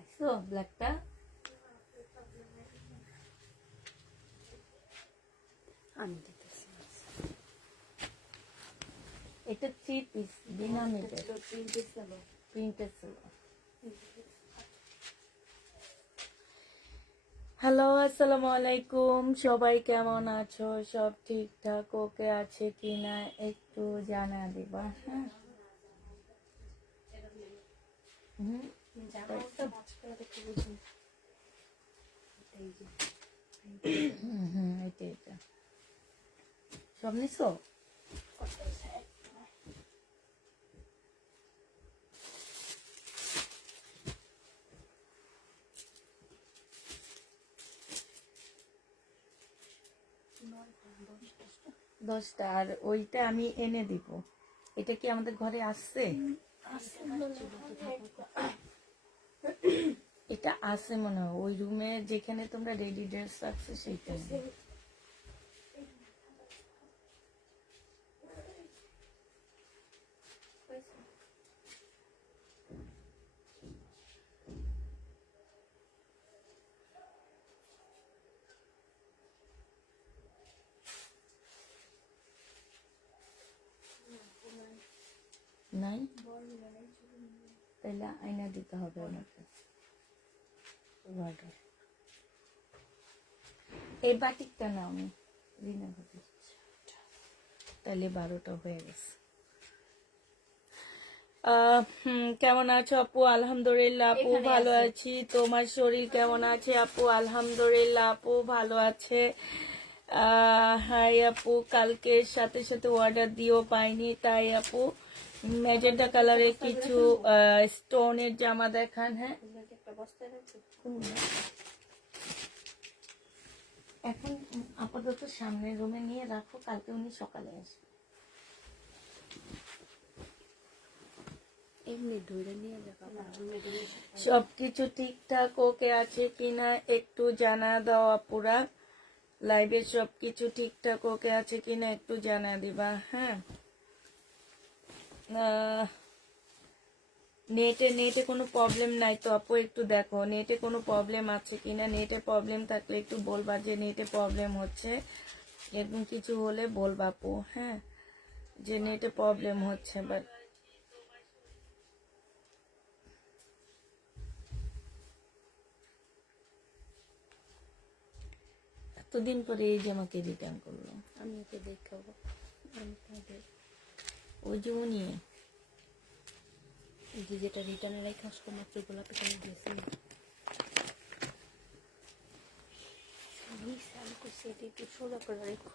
পাইছো ব্ল্যাকটা? আমি দিতেছি এটা 3 পিস বিনা নেটের প্রিন্টেড ছিল। হ্যালো, আসসালামু আলাইকুম। সবাই কেমন আছো? সব ঠিকঠাক ওকে আছে কিনা একটু জানা দিবা। হ্যাঁ, এটা সব নিছো? দশটা। আর ওইটা আমি এনে দিব। এটা কি আমাদের ঘরে আসছে? এটা আছে মনে হয় ওই রুমে যেখানে তোমরা রেডি ড্রেস রাখছো সেইখানে। নাই, তাহলে আয়না দিতে হবে আমাকে। এই বাটিকটা নাও, আমি রিনা ভাবি। তাহলে 12টা হয়ে গেছে। কেমন আছো আপু? আলহামদুলিল্লাহ আপু ভালো আছি। তোমার শরীর কেমন আছে আপু? আলহামদুলিল্লাহ আপু ভালো আছে। হাই আপু, কালকে সাথে সাথে অর্ডার দিও পাইনি, তাই আপু ম্যাজেন্টা কালারের কিছু স্টোনের জামা দেখান। হ্যাঁ, এখন আপাতত সামনের রুমে নিয়ে রাখো, কালকে উনি সকালে আসবে। এমনি ধরে নিয়ে যাবো। সবকিছু ঠিকঠাক ওকে আছে কিনা একটু জানা দাও আপুরা। লাইভে সবকিছু ঠিকঠাক ওকে আছে কিনা একটু জানা দিবা। হ্যাঁ, নেটে কোনো প্রবলেম নাই তো আপু? একটু দেখো নেটে কোনো প্রবলেম আছে কিনা। নেটে প্রবলেম থাকলে একটু বলবা যে নেটে প্রবলেম হচ্ছে, এরকম কিছু হলে বলবা আপু। হ্যাঁ, যে নেটে প্রবলেম হচ্ছে। বাট এতদিন পরে এই যে আমাকে রিটার্ন করলো। আমি ওকে দেখাবো। আমি তাদের ওই যে উনি যে যেটা রিটার্নে রেখে আসবো মাত্র গোলাপি কালার দিয়েছি। আমি করছি এটি একটু সোজা করে রেখো।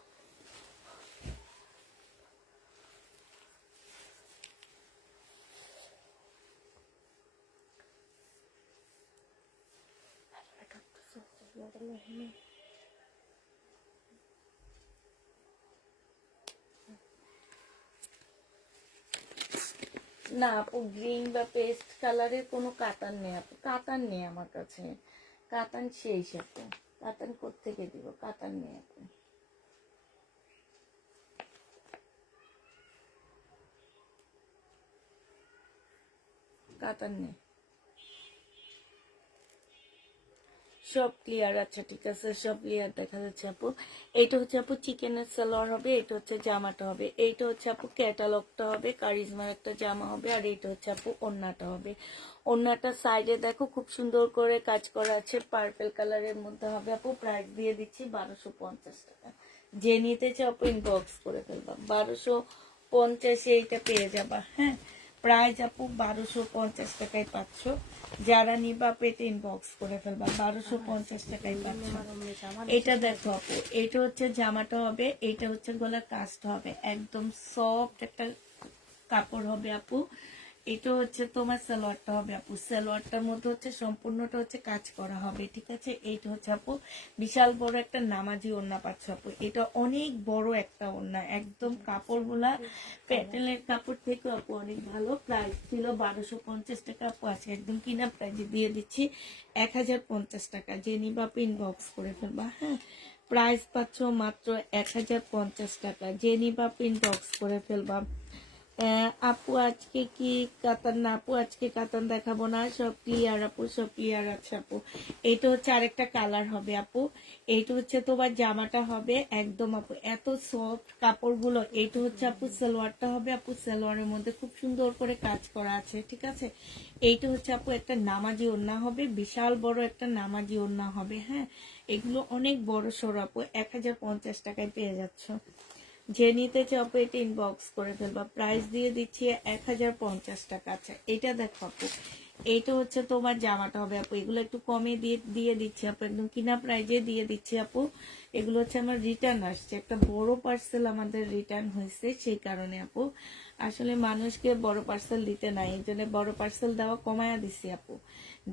না আপু, গ্রিন বা পেস্ট কালারের কোনো কাতান নেই আপু। কাতান নেই আমার কাছে। কাতান শেষ আপু। কাতান কোত্থেকে দিব? কাতান নেই আপু, কাতান নেই। সব ক্লিয়ার আছে, ঠিক আছে, সব ক্লিয়ার দেখা যাচ্ছে আপু। এইটা হচ্ছে আপু চিকেনের সালোয়ার হবে, এটা হচ্ছে জামাটা হবে, এইটা হচ্ছে আপু ক্যাটালগটা হবে, কারিজমার একটা জামা হবে, আর এইটা হচ্ছে আপু ওড়নাটা হবে। ওড়নাটা সাইডে দেখো খুব সুন্দর করে কাজ করা আছে, পার্পল কালারের মধ্যে হবে আপু। প্রাইস দিয়ে দিচ্ছি 1250 টাকা। যে নিতে চাও আপু ইনবক্স করে ফেলবা, 1250 এইটা পেয়ে যাবা। হ্যাঁ, প্রাইস আপু 1250 টাকায় পাচ্ছ। যারা নিবা পেতে ইনবক্স করে ফেলবা, 1250 টাকায় পাচ্ছ। এটা দেখো আপু, এটা হচ্ছে জামাটা হবে, এটা হচ্ছে গলার কাজটা হবে, একদম সফট একটা কাপড় হবে আপু। এটা হচ্ছে তোমার সালোয়ারটা হবে আপু। সালোয়ারটার মধ্যে হচ্ছে সম্পূর্ণটা হচ্ছে কাজ করা হবে, ঠিক আছে। এইটা হচ্ছে আপু বিশাল বড় একটা নামাজি ওড়না পাচ্ছ আপু। এটা অনেক বড় একটা ওড়না, একদম কাপড়গুলা প্যাটেলের কাপড় থেকে আপু অনেক ভালো। প্রাইস ছিল 1250 টাকা আপু, আছে একদম কিনা প্রাইজে দিয়ে দিচ্ছি 1050 টাকা। যে নিবা আপু ইনবক্স করে ফেলবা। হ্যাঁ, প্রাইস পাচ্ছ মাত্র 1050 টাকা। যে নিবা আপু ইনবক্স করে ফেলবা। আপু আজকে কি কাতান না আপু, আজকে কাতান দেখাবো না, সব ক্লিয়ার আপু, সব ক্লিয়ার আছে আপু। এইটা হচ্ছে আরেকটা কালার হবে আপু। এইটা হচ্ছে তোমার জামাটা হবে একদম আপু এত সফট কাপড়গুলো। এইটা হচ্ছে আপু সালোয়ারটা হবে আপু, সালোয়ারের মধ্যে খুব সুন্দর করে কাজ করা আছে, ঠিক আছে। এইটা হচ্ছে আপু একটা নামাজি ওড়না হবে, বিশাল বড় একটা নামাজি ওড়না হবে। হ্যাঁ, এগুলো অনেক বড় সড়ো আপু, 1050 টাকায় পেয়ে যাচ্ছ। যে নিতে চাও এটা ইনবক্স করে ফেলবা। প্রাইস দিয়ে দিচ্ছি 1050 টাকা। আচ্ছা এটা দেখো আপু, এইটা হচ্ছে তোমার জামাটা হবে আপু। এগুলো একটু কমে দিয়ে দিয়ে দিচ্ছি আপু, একদম কিনা প্রাইজে দিয়ে দিচ্ছি আপু। এগুলো হচ্ছে আমার রিটার্ন আসছে, একটা বড় পার্সেল আমাদের রিটার্ন হয়েছে, সেই কারণে আপু। আসলে মানুষকে বড় পার্সেল দিতে নাই, এই জন্য বড় পার্সেল দেওয়া কমায়া দিচ্ছি আপু।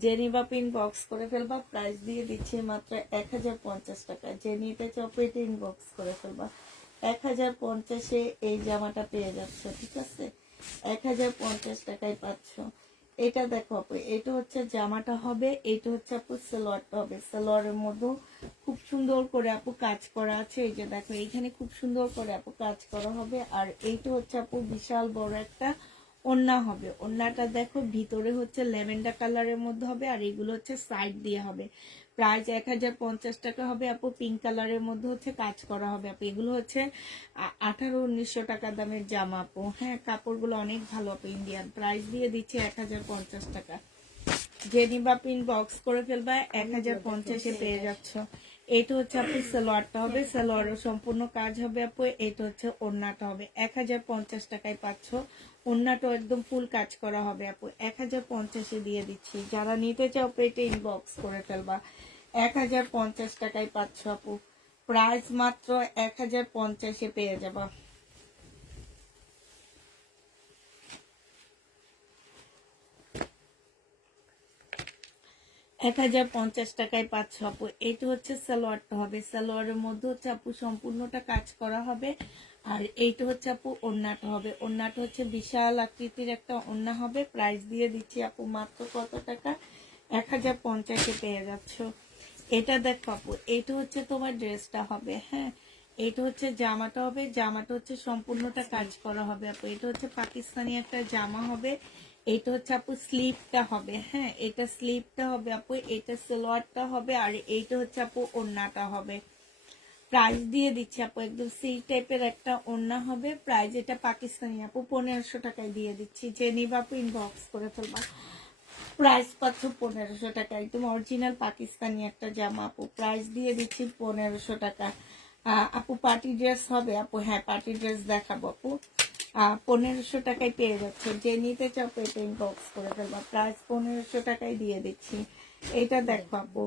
যে নিবা ইনবক্স করে ফেলবা। প্রাইস দিয়ে দিচ্ছি মাত্র 1050 টাকা। যে নিতে চাও এটা ইনবক্স করে ফেলবা। 1050-এ এই জামাটা পেয়ে যাচ্ছ, ঠিক আছে। 1050 টাকায় পাচ্ছ। এটা দেখো আপু, এটা হচ্ছে জামাটা হবে, এটা হচ্ছে আপু সালোয়ারটা হবে। সালোয়ারের মধ্যে খুব সুন্দর করে আপু কাজ করা আছে। এই যে দেখো এইখানে খুব সুন্দর করে আপু কাজ করা হবে। আর এইটা হচ্ছে আপু বিশাল বড় একটা ওড়না হবে। ওড়নাটা দেখো ভিতরে হচ্ছে ল্যাভেন্ডার কালারের মধ্যে হবে, আর এগুলো হচ্ছে সাইড দিয়ে হবে। প্রাইস 1050 টাকা হবে আপু। পিঙ্ক কালারের মধ্যে হচ্ছে কাজ করা হবে আপু। এগুলো হচ্ছে 1800-1900 টাকা দামের জামা আপু। হ্যাঁ, কাপড়গুলো অনেক ভালো আপু, ইন্ডিয়ান। প্রাইস দিয়ে দিচ্ছে 1050 টাকা। যে নিবা বক্স করে ফেলবা, 1050-এ পেয়ে যাচ্ছ। এটা হচ্ছে আপু সালোয়ারটা হবে, সালোয়ারের সম্পূর্ণ কাজ হবে আপু। এটা হচ্ছে ওড়নাটা হবে, 1050 টাকায় পাচ্ছ। ওড়নাটা একদম ফুল কাজ করা হবে আপু, 1050-এ দিয়ে দিচ্ছি। যারা নিতে চাও পেটে ইনবক্স করে ফেলবা। 1050 টাকায় পাচ্ছ আপু। প্রাইস মাত্র 1050-এ পেয়ে যাবা। 1050 টাকায় পাচ্ছ আপু। এটা হচ্ছে সালোয়ারটা হবে, সালোয়ারের মধ্যে হচ্ছে আপু সম্পূর্ণটা কাজ করা হবে। আর এইটা হচ্ছে আপু ওড়নাটা হবে, ওড়নাটা হচ্ছে বিশাল আকৃতির একটা ওড়না হবে। প্রাইস দিয়ে দিচ্ছি আপু মাত্র কত টাকা, 1050-এ পেয়ে যাচ্ছ। এটা দেখো আপু, এটা হচ্ছে তোমার ড্রেসটা হবে। হ্যাঁ, এটা হচ্ছে জামাটা হবে, জামাটা হচ্ছে সম্পূর্ণটা কাজ করা হবে আপু। এটা হচ্ছে পাকিস্তানি একটা জামা হবে। এটা হচ্ছে আপু স্লিভটা হবে। হ্যাঁ, এটা স্লিভটা হবে আপু, এটা সালোয়ারটা হবে, আর এইটা হচ্ছে আপু ওড়নাটা হবে। প্রাইস দিয়ে দিচ্ছি আপু, একদম সি টাইপের একটা ওড়না হবে। প্রাইস এটা পাকিস্তানি আপু 1500 টাকায় দিয়ে দিচ্ছি। যে নিবা আপু ইনবক্স করে ফেলবা। প্রাইস পাচ্ছ 1500 টাকা, একদম অরিজিনাল পাকিস্তানি একটা জামা আপু। প্রাইস দিয়ে দিচ্ছি 1500 টাকা। আপু পার্টি ড্রেস হবে আপু, হ্যাঁ পার্টি ড্রেস দেখাবো আপু। 1500 টাকায় পেয়ে যাচ্ছে। যে নিতে চাও এটা ইনবক্স করে ফেলবা। প্রাইস 1500 টাকায় দিয়ে দিচ্ছি। এটা দেখো আপু,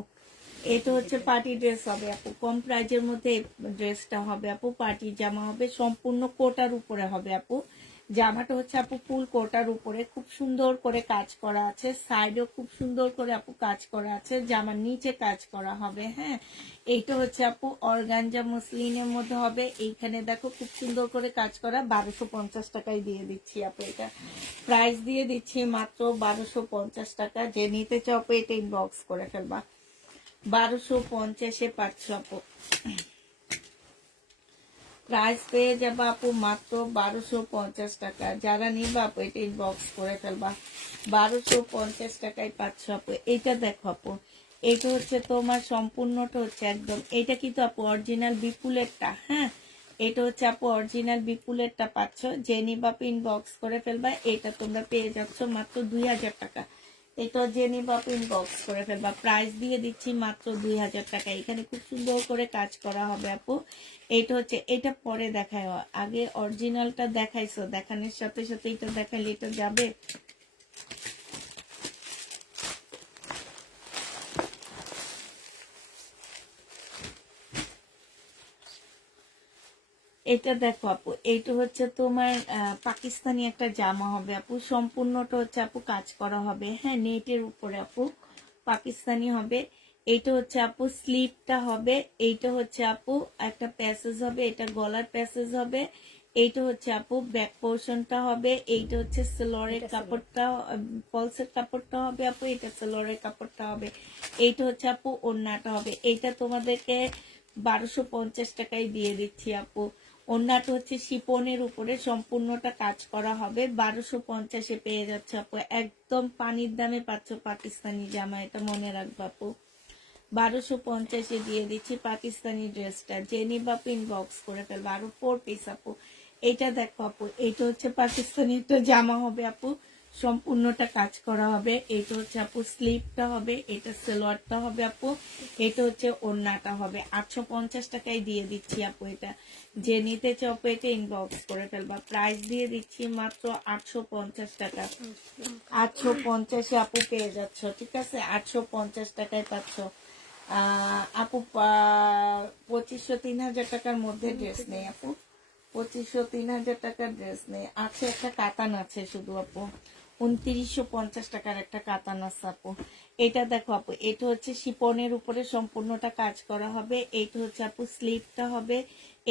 এটা হচ্ছে পার্টি ড্রেস হবে আপু, কম প্রাইজের মধ্যে ড্রেসটা হবে আপু। পার্টি জামা হবে, সম্পূর্ণ কোটার উপরে হবে আপু। জামাটা হচ্ছে আপু ফুল কোটার উপরে খুব সুন্দর করে কাজ করা আছে, সাইডেও খুব সুন্দর করে আপু কাজ করা আছে, জামার নিচে কাজ করা হবে। হ্যাঁ, এইটা হচ্ছে আপু অর্গানজা মসলিনের মধ্যে হবে। এইখানে দেখো খুব সুন্দর করে কাজ করা। 1250 টাকায় দিয়ে দিচ্ছি আপু। এটা প্রাইস দিয়ে দিচ্ছি মাত্র 1250 টাকা। যে নিতে চাও আপু এটা ইনবক্স করে ফেলবা। 1250-এ পাচ্ছ আপু। প্রাইস পেয়ে যাবো আপু মাত্র 1250 টাকা। যারা নিবা আপু এটা ইনবক্স করে ফেলবা। 1250 টাকায় পাচ্ছ আপু। এটা দেখো আপু, এটা হচ্ছে তোমার সম্পূর্ণটা হচ্ছে একদম, এটা কিন্তু আপু অরিজিনাল বিপুলেরটা। হ্যাঁ, এটা হচ্ছে আপু অরিজিনাল বিপুলেরটা পাচ্ছ। যে নিবা ইনবক্স করে ফেলবা। এটা তোমরা পেয়ে যাচ্ছ মাত্র 2000 টাকা। এটা যে নিবা ইনবক্স করে ফেলবা। প্রাইস দিয়ে দিচ্ছি মাত্র 2000 টাকা। এখানে খুব সুন্দর করে কাজ করা হবে আপু। এটা হচ্ছে, এটা পরে দেখায়, আগে অরিজিনালটা দেখাইছো, দেখানোর সাথে সাথে এটা দেখাইলে এটা যাবে। এটা দেখো আপু, এইটা হচ্ছে তোমার পাকিস্তানি একটা জামা হবে আপু। সম্পূর্ণটা হচ্ছে আপু কাজ করা হবে। হ্যাঁ, নেটের উপরে আপু পাকিস্তানি হবে। এইটা হচ্ছে আপু স্লিভটা হবে। এইটা হচ্ছে আপু একটা প্যাসেজ হবে, এটা গলার প্যাসেজ হবে। এইটা হচ্ছে আপু ব্যাক পোর্শনটা হবে। এইটা হচ্ছে সেলোয়ারের কাপড়টা, ফলসের কাপড়টা হবে আপু। এটা সেলোয়ারের কাপড়টা হবে। এইটা হচ্ছে আপু ওড়নাটা হবে। এইটা তোমাদেরকে 1250 টাকায় দিয়ে দিচ্ছি আপু। ওড়নাটা হচ্ছে শিপনের উপরে সম্পূর্ণটা কাজ করা হবে। 1250-এ পেয়ে যাচ্ছে আপু, একদম পানির দামে পাচ্ছ পাকিস্তানি জামা, এটা মনে রাখবা আপু। 1250-এ দিয়ে দিচ্ছি পাকিস্তানি ড্রেসটা, যে নিবা আপু ইনবক্স করে ফেলবো। আরো 4 পিস আপু। এটা দেখো আপু, এটা হচ্ছে পাকিস্তানি একটা জামা হবে আপু, সম্পূর্ণটা কাজ করা হবে। এটা হচ্ছে আপু স্লিভটা হবে, এটা সালোয়ারটা হবে আপু, এটা হচ্ছে ওড়নাটা হবে। 850 টাকায় দিয়ে দিচ্ছি আপু এটা, যে নিতে চাও আপু এটা ইনবক্স করে ফেলবা। প্রাইস দিয়ে দিচ্ছি মাত্র 850 টাকা। 850-এ আপু পেয়ে যাচ্ছ, ঠিক আছে? 850 টাকায় পাচ্ছ। আপু 2500-3000 টাকার মধ্যে ড্রেস নেই আপু, 2500-3000 টাকার ড্রেস নেই। আছে একটা কাতান আছে শুধু আপু, 2950 টাকার একটা কাতান আছে আপু। এটা দেখো আপু, এটা হচ্ছে শিপনের উপরে সম্পূর্ণটা কাজ করা হবে। এইটা হচ্ছে আপু স্লিভটা হবে,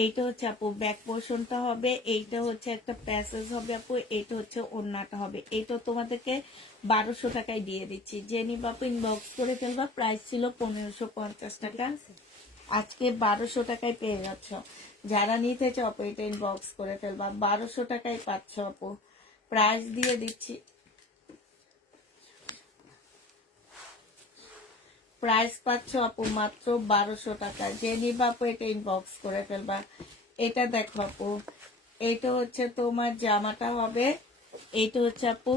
এইটা হচ্ছে আপু ব্যাক পোর্শনটা হবে, এইটা হচ্ছে একটা প্যাসেজ হবে আপু, এইটা হচ্ছে ওড়নাটা হবে। এইটা তোমাদেরকে 1200 টাকায় দিয়ে দিচ্ছি, যে নিবা আপু ইনবক্স করে ফেলবা। প্রাইস ছিল 1550 টাকা, আজকে 1200 টাকায় পেয়ে যাচ্ছ। যারা নিতে চাও আপু এটা ইনবক্স করে ফেলবা, 1200 টাকায় পাচ্ছ আপু। প্রাইস দিয়ে দিচ্ছি, প্রাইস পাচ্ছ আপু মাত্র 1200 টাকা, যে নিবা আপু এটা ইনবক্স করে ফেলবা। এটা দেখো আপু, এইটা হচ্ছে তোমার জামাটা হবে, এইটা হচ্ছে আপু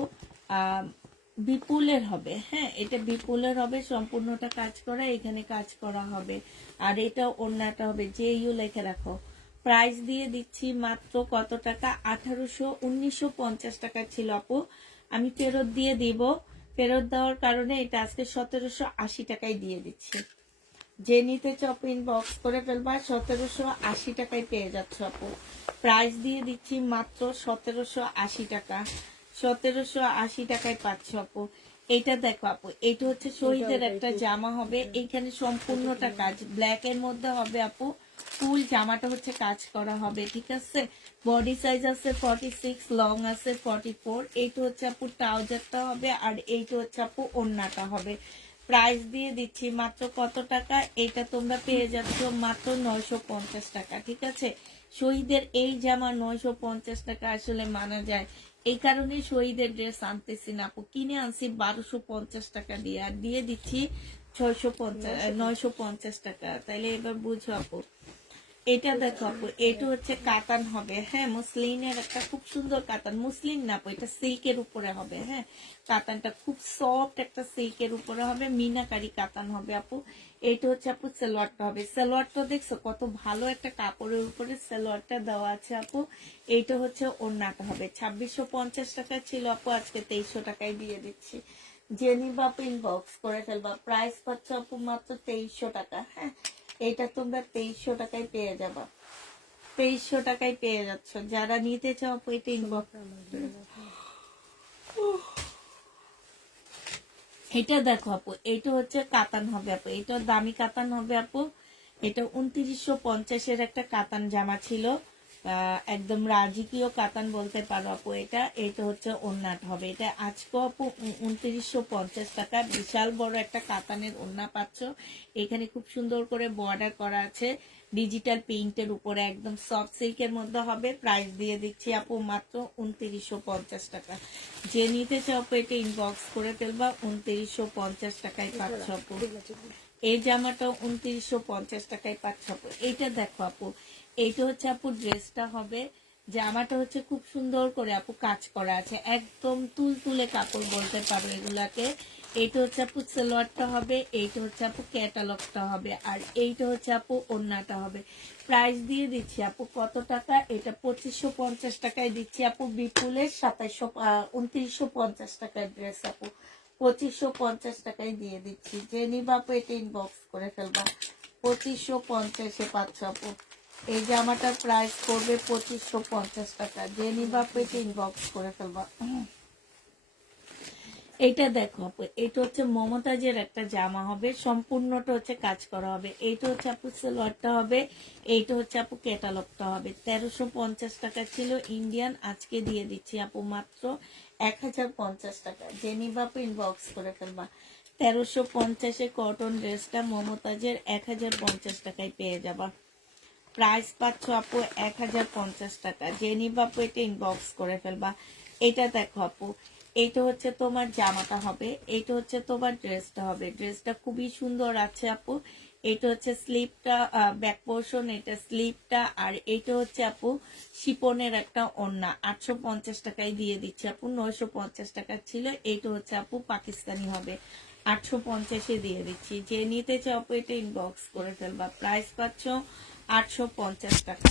বিপুলের হবে। হ্যাঁ, এটা বিপুলের হবে, সম্পূর্ণটা কাজ করা, এখানে কাজ করা হবে। আর এটা ওড়নাটা হবে, যে ইউ লেখে রাখো। প্রাইস দিয়ে দিচ্ছি মাত্র কত টাকা, 1950 টাকা ছিল আপু, আমি ফেরত দিয়ে দিব। ফেরত দেওয়ার কারণে এটা আজকে 1780 টাকায় দিয়ে দিচ্ছি, যে নিতে চাও আপু ইনবক্স করে ফেলবা। 1780 টাকায় পেয়ে যাচ্ছ আপু। প্রাইস দিয়ে দিচ্ছি মাত্র 1780 টাকা, 1780 টাকায় পাচ্ছ আপু। এটা দেখো আপু, এটা হচ্ছে শহীদের একটা জামা হবে, এইখানে সম্পূর্ণটা কাজ ব্ল্যাক এর মধ্যে হবে আপু। ফুল জামাটা হচ্ছে কাজ করা হবে, ঠিক আছে? বডি সাইজ আছে 46, লং আছে 44। এইটা হচ্ছে আপু ট্রাউজারটা হবে, আর এইটা হচ্ছে আপু ওড়নাটা হবে। প্রাইস দিয়ে দিচ্ছি মাত্র কত টাকা, এটা তোমরা পেয়ে যাচ্ছ মাত্র 950 টাকা, ঠিক আছে? শহীদের এই জামা 950 টাকা আসলে মানা যায়, এই কারণে শহীদের ড্রেস আনতেছি না আপু, কিনে আনছি 1250 টাকা দিয়ে, আর দিয়ে দিচ্ছি 950 টাকা। তাইলে এবার বুঝো আপু। এটা দেখো আপু, এটা হচ্ছে কাতান হবে, হ্যাঁ, মুসলিনের একটা খুব সুন্দর কাতান, মুসলিন না আপু, এটা সিল্কের উপরে হবে। হ্যাঁ, কাতানটা খুব সফট একটা সিল্কের উপরে হবে, মিনাকারি কাতান হবে আপু। এটা হচ্ছে আপু সালোয়ারটা হবে, সালোয়ারটা দেখছো কত ভালো একটা কাপড়ের উপরে সালোয়ারটা দেওয়া আছে আপু। এইটা হচ্ছে ওড়নাটা হবে। 2650 টাকা ছিল আপু, আজকে 2300 টাকায় দিয়ে দিচ্ছি, যে নিবা আপু ইনবক্স করে ফেলবা। প্রাইস পাচ্ছ আপু মাত্র 2300 টাকা। হ্যাঁ, এটা তোমরা 2300 টাকায় পেয়ে যাবা, 2300 টাকায় পেয়ে যাচ্ছ। যারা নিতে চাও আপু এটা ইনবক্স। এটা দেখো আপু, এটা হচ্ছে কাতান হবে আপু, এটা দামি কাতান হবে আপু। এটা 2950-এর একটা কাতান জামা ছিল, একদম রাজকীয় কাতান বলতে পারো আপু। এটা এটা হচ্ছে ওড়নাটা হবে, এটা আজকে আপু 2950 টাকা। বিশাল বড় একটা কাতানের ওড়না পাচ্ছ, এখানে খুব সুন্দর করে বর্ডার করা আছে ডিজিটাল প্রিন্টের উপরে, একদম সফট সিল্কের মধ্যে হবে। প্রাইস দিয়ে দিচ্ছি আপু মাত্র 2950 টাকা, যে নিতে চাও আপু এটা ইনবক্স করে ফেলবা। 2950 টাকায় পাচ্ছ আপু এই জামাটা, 2950 টাকায় পাচ্ছ আপু। এইটা দেখো আপু, এইটা হচ্ছে আপু ড্রেসটা হবে, জামাটা হচ্ছে খুব সুন্দর করে আপু কাজ করা আছে, একদম তুলতুলে কাপড় বলতে পারো এগুলাকে। এইটা হচ্ছে আপু সালোয়ারটা হবে, এইটা হচ্ছে আপু ক্যাটালগটা হবে, আর এইটা হচ্ছে আপু ওড়নাটা হবে। প্রাইস দিয়ে দিচ্ছি আপু কত টাকা, এটা 2550 টাকায় দিচ্ছি আপু, বিপুলের 2950 টাকার ড্রেস আপু, 2550 টাকায় দিয়ে দিচ্ছি, যে নিবা আপু এটা ইনবক্স করে ফেলবা। 2550-এ পাচ্ছ আপু, এই জামাটার প্রাইস পড়বে 2550 টাকা, যে নিবা আপু এটা ইনবক্স করে ফেলবা। এইটা দেখো আপু, এটা হচ্ছে মমতাজের একটা জামা হবে, সম্পূর্ণটা হচ্ছে কাজ করা হবে। এইটা হচ্ছে আপু সালোয়ারটা হবে, এইটা হচ্ছে আপু ক্যাটালগটা হবে। 1350 টাকা ছিল ইন্ডিয়ান, আজকে দিয়ে দিচ্ছি আপু মাত্র 1050 টাকা, যে নিবা আপু ইনবক্স করে ফেলবা। 1350-এ কটন ড্রেসটা মমতাজের 1050 টাকায় পেয়ে যাবা। প্রাইস পাচ্ছ আপু 1050 টাকা। যে নিবা আপু এটা ইনবক্স করে ফেলবা। এটা দেখো আপু, এইটা হচ্ছে তোমার জামাটা হবে, এইটা হচ্ছে তোমার ড্রেসটা হবে। ড্রেসটা খুবই সুন্দর আছে আপু। এটা হচ্ছে স্লিপটা, ব্যাক পোর্শন, এটা স্লিপটা, আর এটা হচ্ছে আপু শিপনের একটা ওড়না। 850 টাকায় দিয়ে দিচ্ছি আপু, 950 টাকা ছিল। এইটা হচ্ছে আপু পাকিস্তানি হবে, 850-এ দিয়ে দিচ্ছি। যে নিতে চাও আপু এটা ইনবক্স করে ফেলবা। প্রাইস পাচ্ছ 850 টাকা।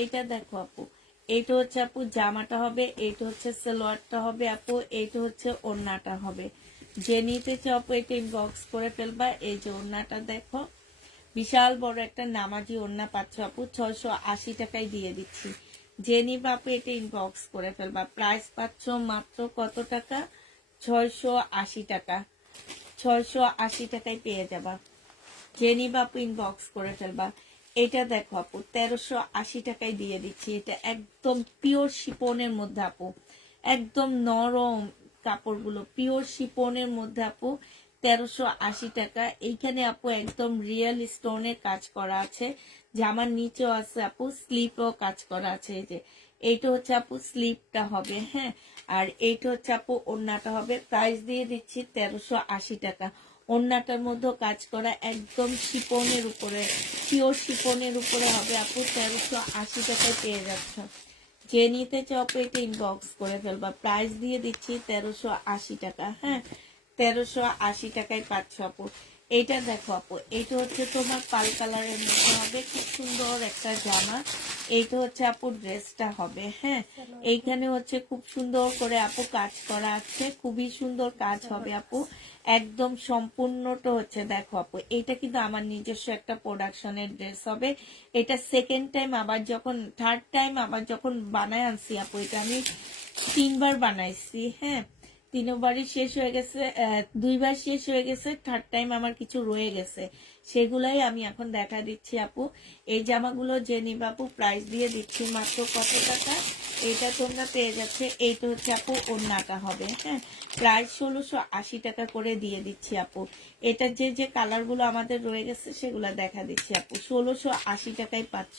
এইটা দেখো আপু, এইটা হচ্ছে আপু জামাটা হবে, এইটা হচ্ছে সালোয়ারটা হবে আপু, এইটা হচ্ছে ওড়নাটা হবে। যে নিতে চাও আপু এটা ইনবক্স করে ফেলবা। এই যে ওড়নাটা দেখো, বিশাল বড় একটা নামাজি ওড়না পাচ্ছ আপু, 680 টাকায় দিয়ে দিচ্ছি। যে নিবা আপু এটা ইনবক্স করে ফেলবা। প্রাইস পাচ্ছ মাত্র কত টাকা? 680 টাকা। 680 টাকায় পেয়ে যাবা। যে নিবা আপু ইনবক্স করে ফেলবা। এটা দেখো আপু, 1380 টাকায় দিয়ে দিচ্ছি। এটা একদম পিওর শিপনের মধ্যে আপু, একদম নরম কাপড়গুলো, পিওর শিপনের মধ্যে আপু, 1380 টাকা। এইখানে আপু একদম রিয়েল স্টোনের কাজ করা আছে। জামার নিচেও আছে আপু স্লিপও কাজ করা আছে। এই যে এইটা হচ্ছে আপু স্লিপটা হবে, হ্যাঁ, আর এইটা হচ্ছে আপু ওড়নাটা হবে। প্রাইস দিয়ে দিচ্ছি 1380 টাকা। ওড়নাটার মধ্যে কাজ করা একদম শিপনের উপরে, পিওর শিপনের উপরে হবে আপু, 1380 টাকায় পেয়ে যাচ্ছ। যে নিতে চাও আপু এটা ইনবক্স করে ফেলবা। প্রাইস দিয়ে দিচ্ছি 1380 টাকা, হ্যাঁ, 1380 টাকায় পাচ্ছ আপু। এইটা দেখো আপু, এইটা হচ্ছে তোমার পাল কালারের মধ্যে হবে, খুব সুন্দর একটা জামা। এইটা হচ্ছে আপু ড্রেসটা হবে, হ্যাঁ, এইখানে হচ্ছে খুব সুন্দর করে আপু কাজ করা আছে, খুবই সুন্দর কাজ হবে আপু, একদম সম্পূর্ণটা হচ্ছে। দেখো আপু, এটা কিন্তু আমার নিজস্ব একটা প্রোডাকশনের ড্রেস হবে। এটা সেকেন্ড টাইম আবার যখন, থার্ড টাইম আবার যখন বানায় আনছি আপু, এটা আমি 3বার বানাইছি, হ্যাঁ, 3বারই শেষ হয়ে গেছে, 2বার শেষ হয়ে গেছে, থার্ড টাইম আমার কিছু রয়ে গেছে, সেগুলাই আমি এখন দেখা দিচ্ছি আপু। এই জামাগুলো যে নিবা আপু, প্রাইস দিয়ে দিচ্ছি মাত্র কত টাকা? এটা তোমরা পেয়ে যাচ্ছে। এইটা হচ্ছে আপু ওড়নাটা হবে, হ্যাঁ, প্রাইস 1680 টাকা করে দিয়ে দিচ্ছি আপু। এটা যে যে কালারগুলো আমাদের রয়ে গেছে সেগুলো দেখা দিচ্ছি আপু, 1680 টাকায় পাচ্ছ।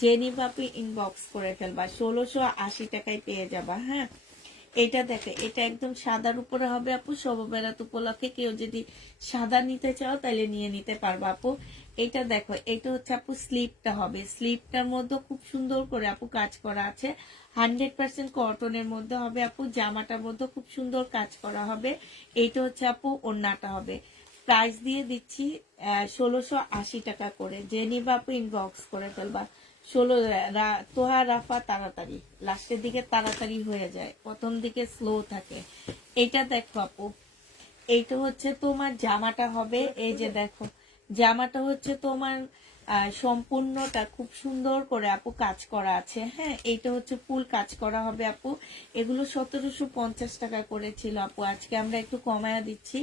যে নিবা আপু ইনবক্স করে ফেলবা, 1680 টাকায় পেয়ে যাবা, হ্যাঁ। এটা দেখে, এটা একদম সাদার উপরে হবে আপু। শবে বেরাত উপলক্ষে কেউ যদি সাদা নিতে চাও তাহলে নিয়ে নিতে পারবা আপু। এটা দেখো, এটা হচ্ছে আপু স্লিপটা হবে। স্লিপটার মধ্যে খুব সুন্দর করে আপু কাজ করা আছে, 100% কটনের মধ্যে হবে আপু। জামাটার মধ্যে খুব সুন্দর কাজ করা হবে। এইটা হচ্ছে আপু ওড়নাটা হবে। প্রাইস দিয়ে দিচ্ছি 1680 টাকা করে। যে নিবা আপু ইনবক্স করে ফেলবা। 16 তোহা রাফা তাড়াতাড়ি, লাস্টের দিকে তাড়াতাড়ি হয়ে যায়, প্রথম দিকে স্লো থাকে। এটা দেখো আপু, এইটা হচ্ছে তোমার জামাটা হবে। এই যে দেখো, জামাটা হচ্ছে তোমার সম্পূর্ণটা খুব সুন্দর করে আপু কাজ করা আছে, হ্যাঁ, এইটা হচ্ছে ফুল কাজ করা হবে আপু। এগুলো 1750 টাকা করেছিল আপু, আজকে আমরা একটু কমায়া দিচ্ছি।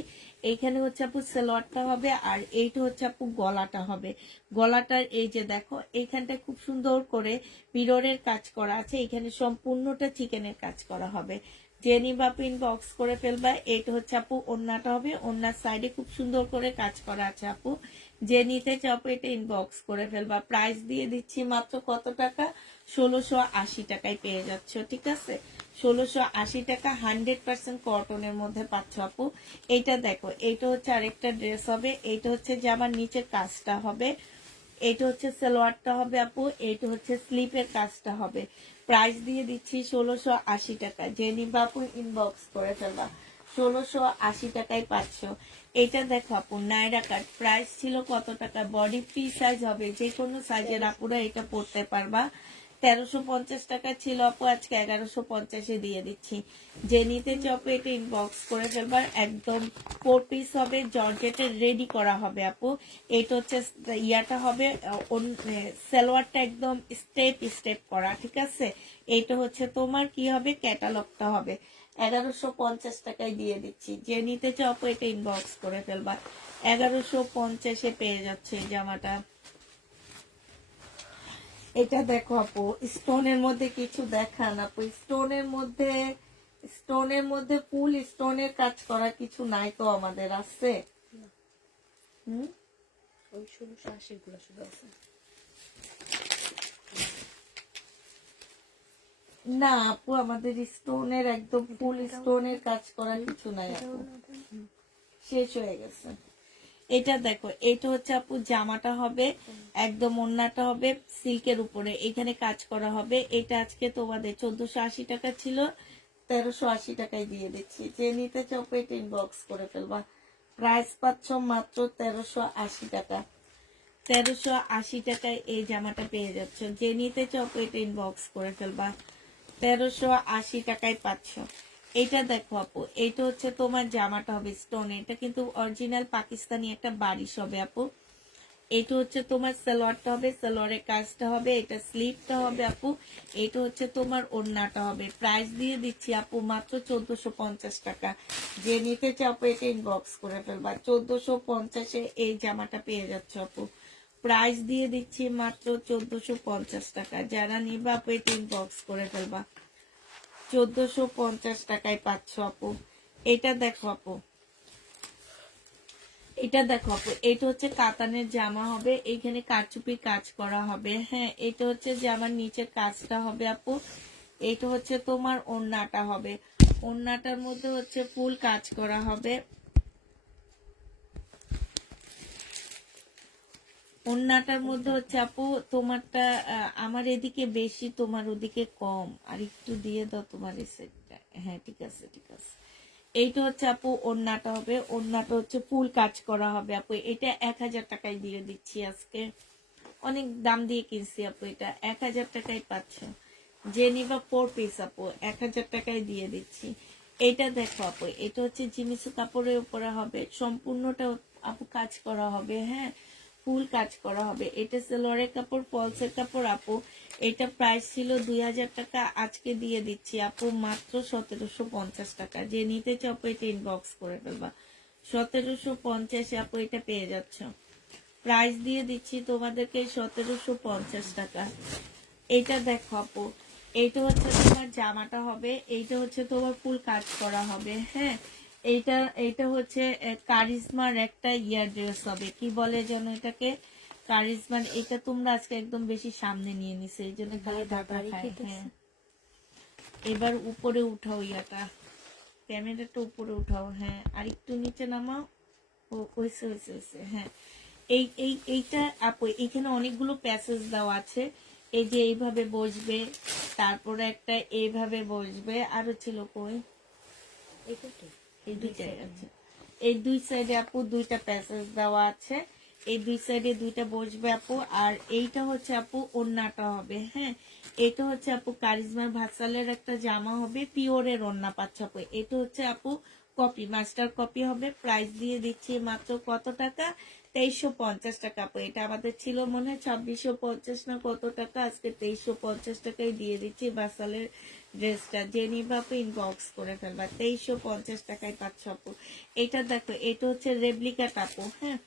এইখানে হচ্ছে আপু সালোয়ারটা হবে, আর এইটা হচ্ছে আপু গলাটা হবে। গলাটার এই যে দেখো, এইখানটা খুব সুন্দর করে মিররের কাজ করা আছে, এখানে সম্পূর্ণটা চিকেনের কাজ করা হবে। যে নিবা আপু ইনবক্স করে ফেলবা। এইটা হচ্ছে আপু ওড়নাটা হবে, ওড়নার সাইডে খুব সুন্দর করে কাজ করা আছে আপু। যে নিতে চাও আপু এটা ইনবক্স করে ফেলবা। প্রাইস দিয়ে দিচ্ছি মাত্র কত টাকা? 1680 টাকায় পেয়ে যাচ্ছ, ঠিক আছে, 1680 টাকা, 100% কটনের মধ্যে পাচ্ছ আপু। এইটা দেখো, এইটা হচ্ছে আরেকটা ড্রেস হবে। এইটা হচ্ছে জামার নিচের কাজটা হবে, এইটা হচ্ছে সালোয়ারটা হবে আপু, এইটা হচ্ছে স্লিপের কাজটা হবে। প্রাইস দিয়ে দিচ্ছি 1680 টাকা। যে নিবা আপু ইনবক্স করে ফেলবা। 1680 টাকায় পাচ্ছ। এটা দেখো আপু নায়রা কাট, প্রাইস ছিল কত টাকা? বডি ফ্রি সাইজ হবে, যে কোনো সাইজের আপুরা এটা পড়তে পারবা। 1350 টাকা ছিল আপু, আজকে 1150-এ দিয়ে দিচ্ছি। যে নিতে চাও আপু এটা ইনবক্স করে ফেলবার। একদম 4 পিস হবে, জর্জেটের রেডি করা হবে আপু। এটা হচ্ছে ইয়াটা হবে, সালোয়ারটা একদম স্টেপ স্টেপ করা, ঠিক আছে। এইটা হচ্ছে তোমার কি হবে, ক্যাটালগটা হবে। 1150 টাকায় দিয়ে দিচ্ছি। যে নিতে চাও আপু এটা ইনবক্স করে ফেলবা। 1150-এ পেয়ে যাচ্ছে এই জামাটা। এটা দেখো আপু, স্টোনের মধ্যে কিছু দেখান আপু। স্টোনের মধ্যে ফুল স্টোনের কাজ করা কিছু নাই তো আমাদের, আছে? ওই 1680 গুলো শুধু আছে। না আপু, আমাদের স্টোনের একদম ফুল স্টোনের কাজ করা কিছু নাই এটাও আপু, না দেন। শেষ হয়ে গেছে। এটা দেখো, এটা হচ্ছে আপু জামাটা হবে, একদম ওড়নাটা হবে সিল্কের উপরে, এখানে কাজ করা হবে। এটা আজকে তোমাদের 1480 টাকা ছিল, 1380 টাকায় দিয়ে দিচ্ছি। যে নিতে চাও পেট ইনবক্স করে ফেলবা। প্রাইস পাচ্ছ মাত্র 1380 টাকা। 1380 টাকায় এই জামাটা পেয়ে যাচ্ছ। যে নিতে চাও পেট ইনবক্স করে ফেলবা। 1380 টাকায় পাচ্ছ। এটা দেখো আপু, এটা হচ্ছে তোমার জামাটা হবে স্টোন, এটা কিন্তু অরিজিনাল পাকিস্তানি একটা বারিশ হবে আপু। এটা হচ্ছে তোমার সালোয়ারটা হবে, সালোয়ারের কাজটা হবে, এটা স্লিভটা হবে আপু। এটা হচ্ছে তোমার ওড়নাটা হবে। প্রাইস দিয়ে দিচ্ছি আপু মাত্র 1450 টাকা। যে নিতে চাও এটা ইনবক্স করে ফেলবা। 1450-এ এই জামাটা পেয়ে যাচ্ছ আপু। প্রাইস দিয়ে দিচ্ছি মাত্র 1450 টাকা। যারা নিবা আপু এটা ইনবক্স করে ফেলবা। 1450 টাকায় পাচ্ছ আপু। এটা দেখো আপু, এটা দেখো আপু, এটা হচ্ছে কাতানের জামা হবে, এইখানে কারচুপি কাজ করা হবে। হ্যাঁ, এটা হচ্ছে জামার নিচের কাজটা হবে আপু। এটা হচ্ছে তোমার ওড়নাটা হবে, ওড়নাটার মধ্যে হচ্ছে ফুল কাজ করা হবে। ওড়নাটার মধ্যে হচ্ছে আপু তোমারটা আমার এদিকে বেশি, তোমার ওদিকে কম। আর একটু দিয়ে দাও তোমার এই সেটটা। হ্যাঁ ঠিক আছে ঠিক আছে। এইটা হচ্ছে আপু ওড়নাটা হবে, ওড়নাটা হচ্ছে ফুল কাজ করা হবে আপু। এটা 1000 টাকায় দিয়ে দিচ্ছি আজকে, অনেক দাম দিয়ে কিনছি আপু, এটা 1000 টাকায় পাচ্ছ। যে নিবা 4 পিস আপু 1000 টাকায় দিয়ে দিচ্ছি। এটা দেখো আপু, এটা হচ্ছে জিমিচু কাপড়ের উপরে হবে, সম্পূর্ণটা আপু কাজ করা হবে। হ্যাঁ, ফুল কাজ করা হবে। এটা সেলোয়ারের কাপড়, ফলসের কাপড় আপু। এটা প্রাইস ছিল 2000 টাকা, আজকে দিয়ে দিচ্ছি আপু মাত্র 1750 টাকা। যে নিতে চাও আপু এটা ইনবক্স করে ফেলবা। 1750 আপু এটা পেয়ে যাচ্ছ। প্রাইস দিয়ে দিচ্ছি তোমাদেরকে 1750 টাকা। এটা দেখো আপু, এইটা হচ্ছে তোমার জামাটা হবে, এইটা হচ্ছে তোমার ফুল কাজ করা হবে। হ্যাঁ, এইটা এইটা হচ্ছে কারিজমার একটা ইয়ার ড্রেস হবে, কি বলে যেন এটাকে, কারিজমার। এটা তোমরা আজকে একদম বেশি সামনে নিয়ে নিছে, এই জন্য খালি ঢাকা খায়। হ্যাঁ, এবার উপরে উঠাও ইয়াটা, ক্যামেরাটা উপরে উঠাও। হ্যাঁ, আর একটু নিচে নামাও। ও হয়েছে হয়েছে হয়েছে। হ্যাঁ, এইটা আপু, এখানে অনেকগুলো প্যাসেজ দেওয়া আছে। এই যে এইভাবে বসবে, তারপরে একটা এইভাবে বসবে, আরো ছিল কই, এই দুইটাই আছে। এই দুই সাইডে আপু দুইটা প্যাসেজ দেওয়া আছে, এই দুই সাইডে দুইটা বসবে আপু। আর এইটা হচ্ছে আপু ওড়নাটা হবে। হ্যাঁ, এটা হচ্ছে আপু কারিজমার ভাসালের একটা জামা হবে, পিওরের ওড়না পাচ্ছে আপু। এটা হচ্ছে আপু কপি, মাস্টার কপি হবে। প্রাইস দিয়ে দিচ্ছি মাত্র কত টাকা, 2350 টাকা আপু। এটা আমাদের ছিল মনে হয় 2650 না কত টাকা, আজকে 2350 টাকায় দিয়ে দিচ্ছি ভাসালের ড্রেসটা। যে নিবা আপু ইনবক্স করে ফেলবা। 2350 টাকায় পাচ্ছ আপু। এটা দেখো, এটা হচ্ছে রেপ্লিকাটা আপু। হ্যাঁ,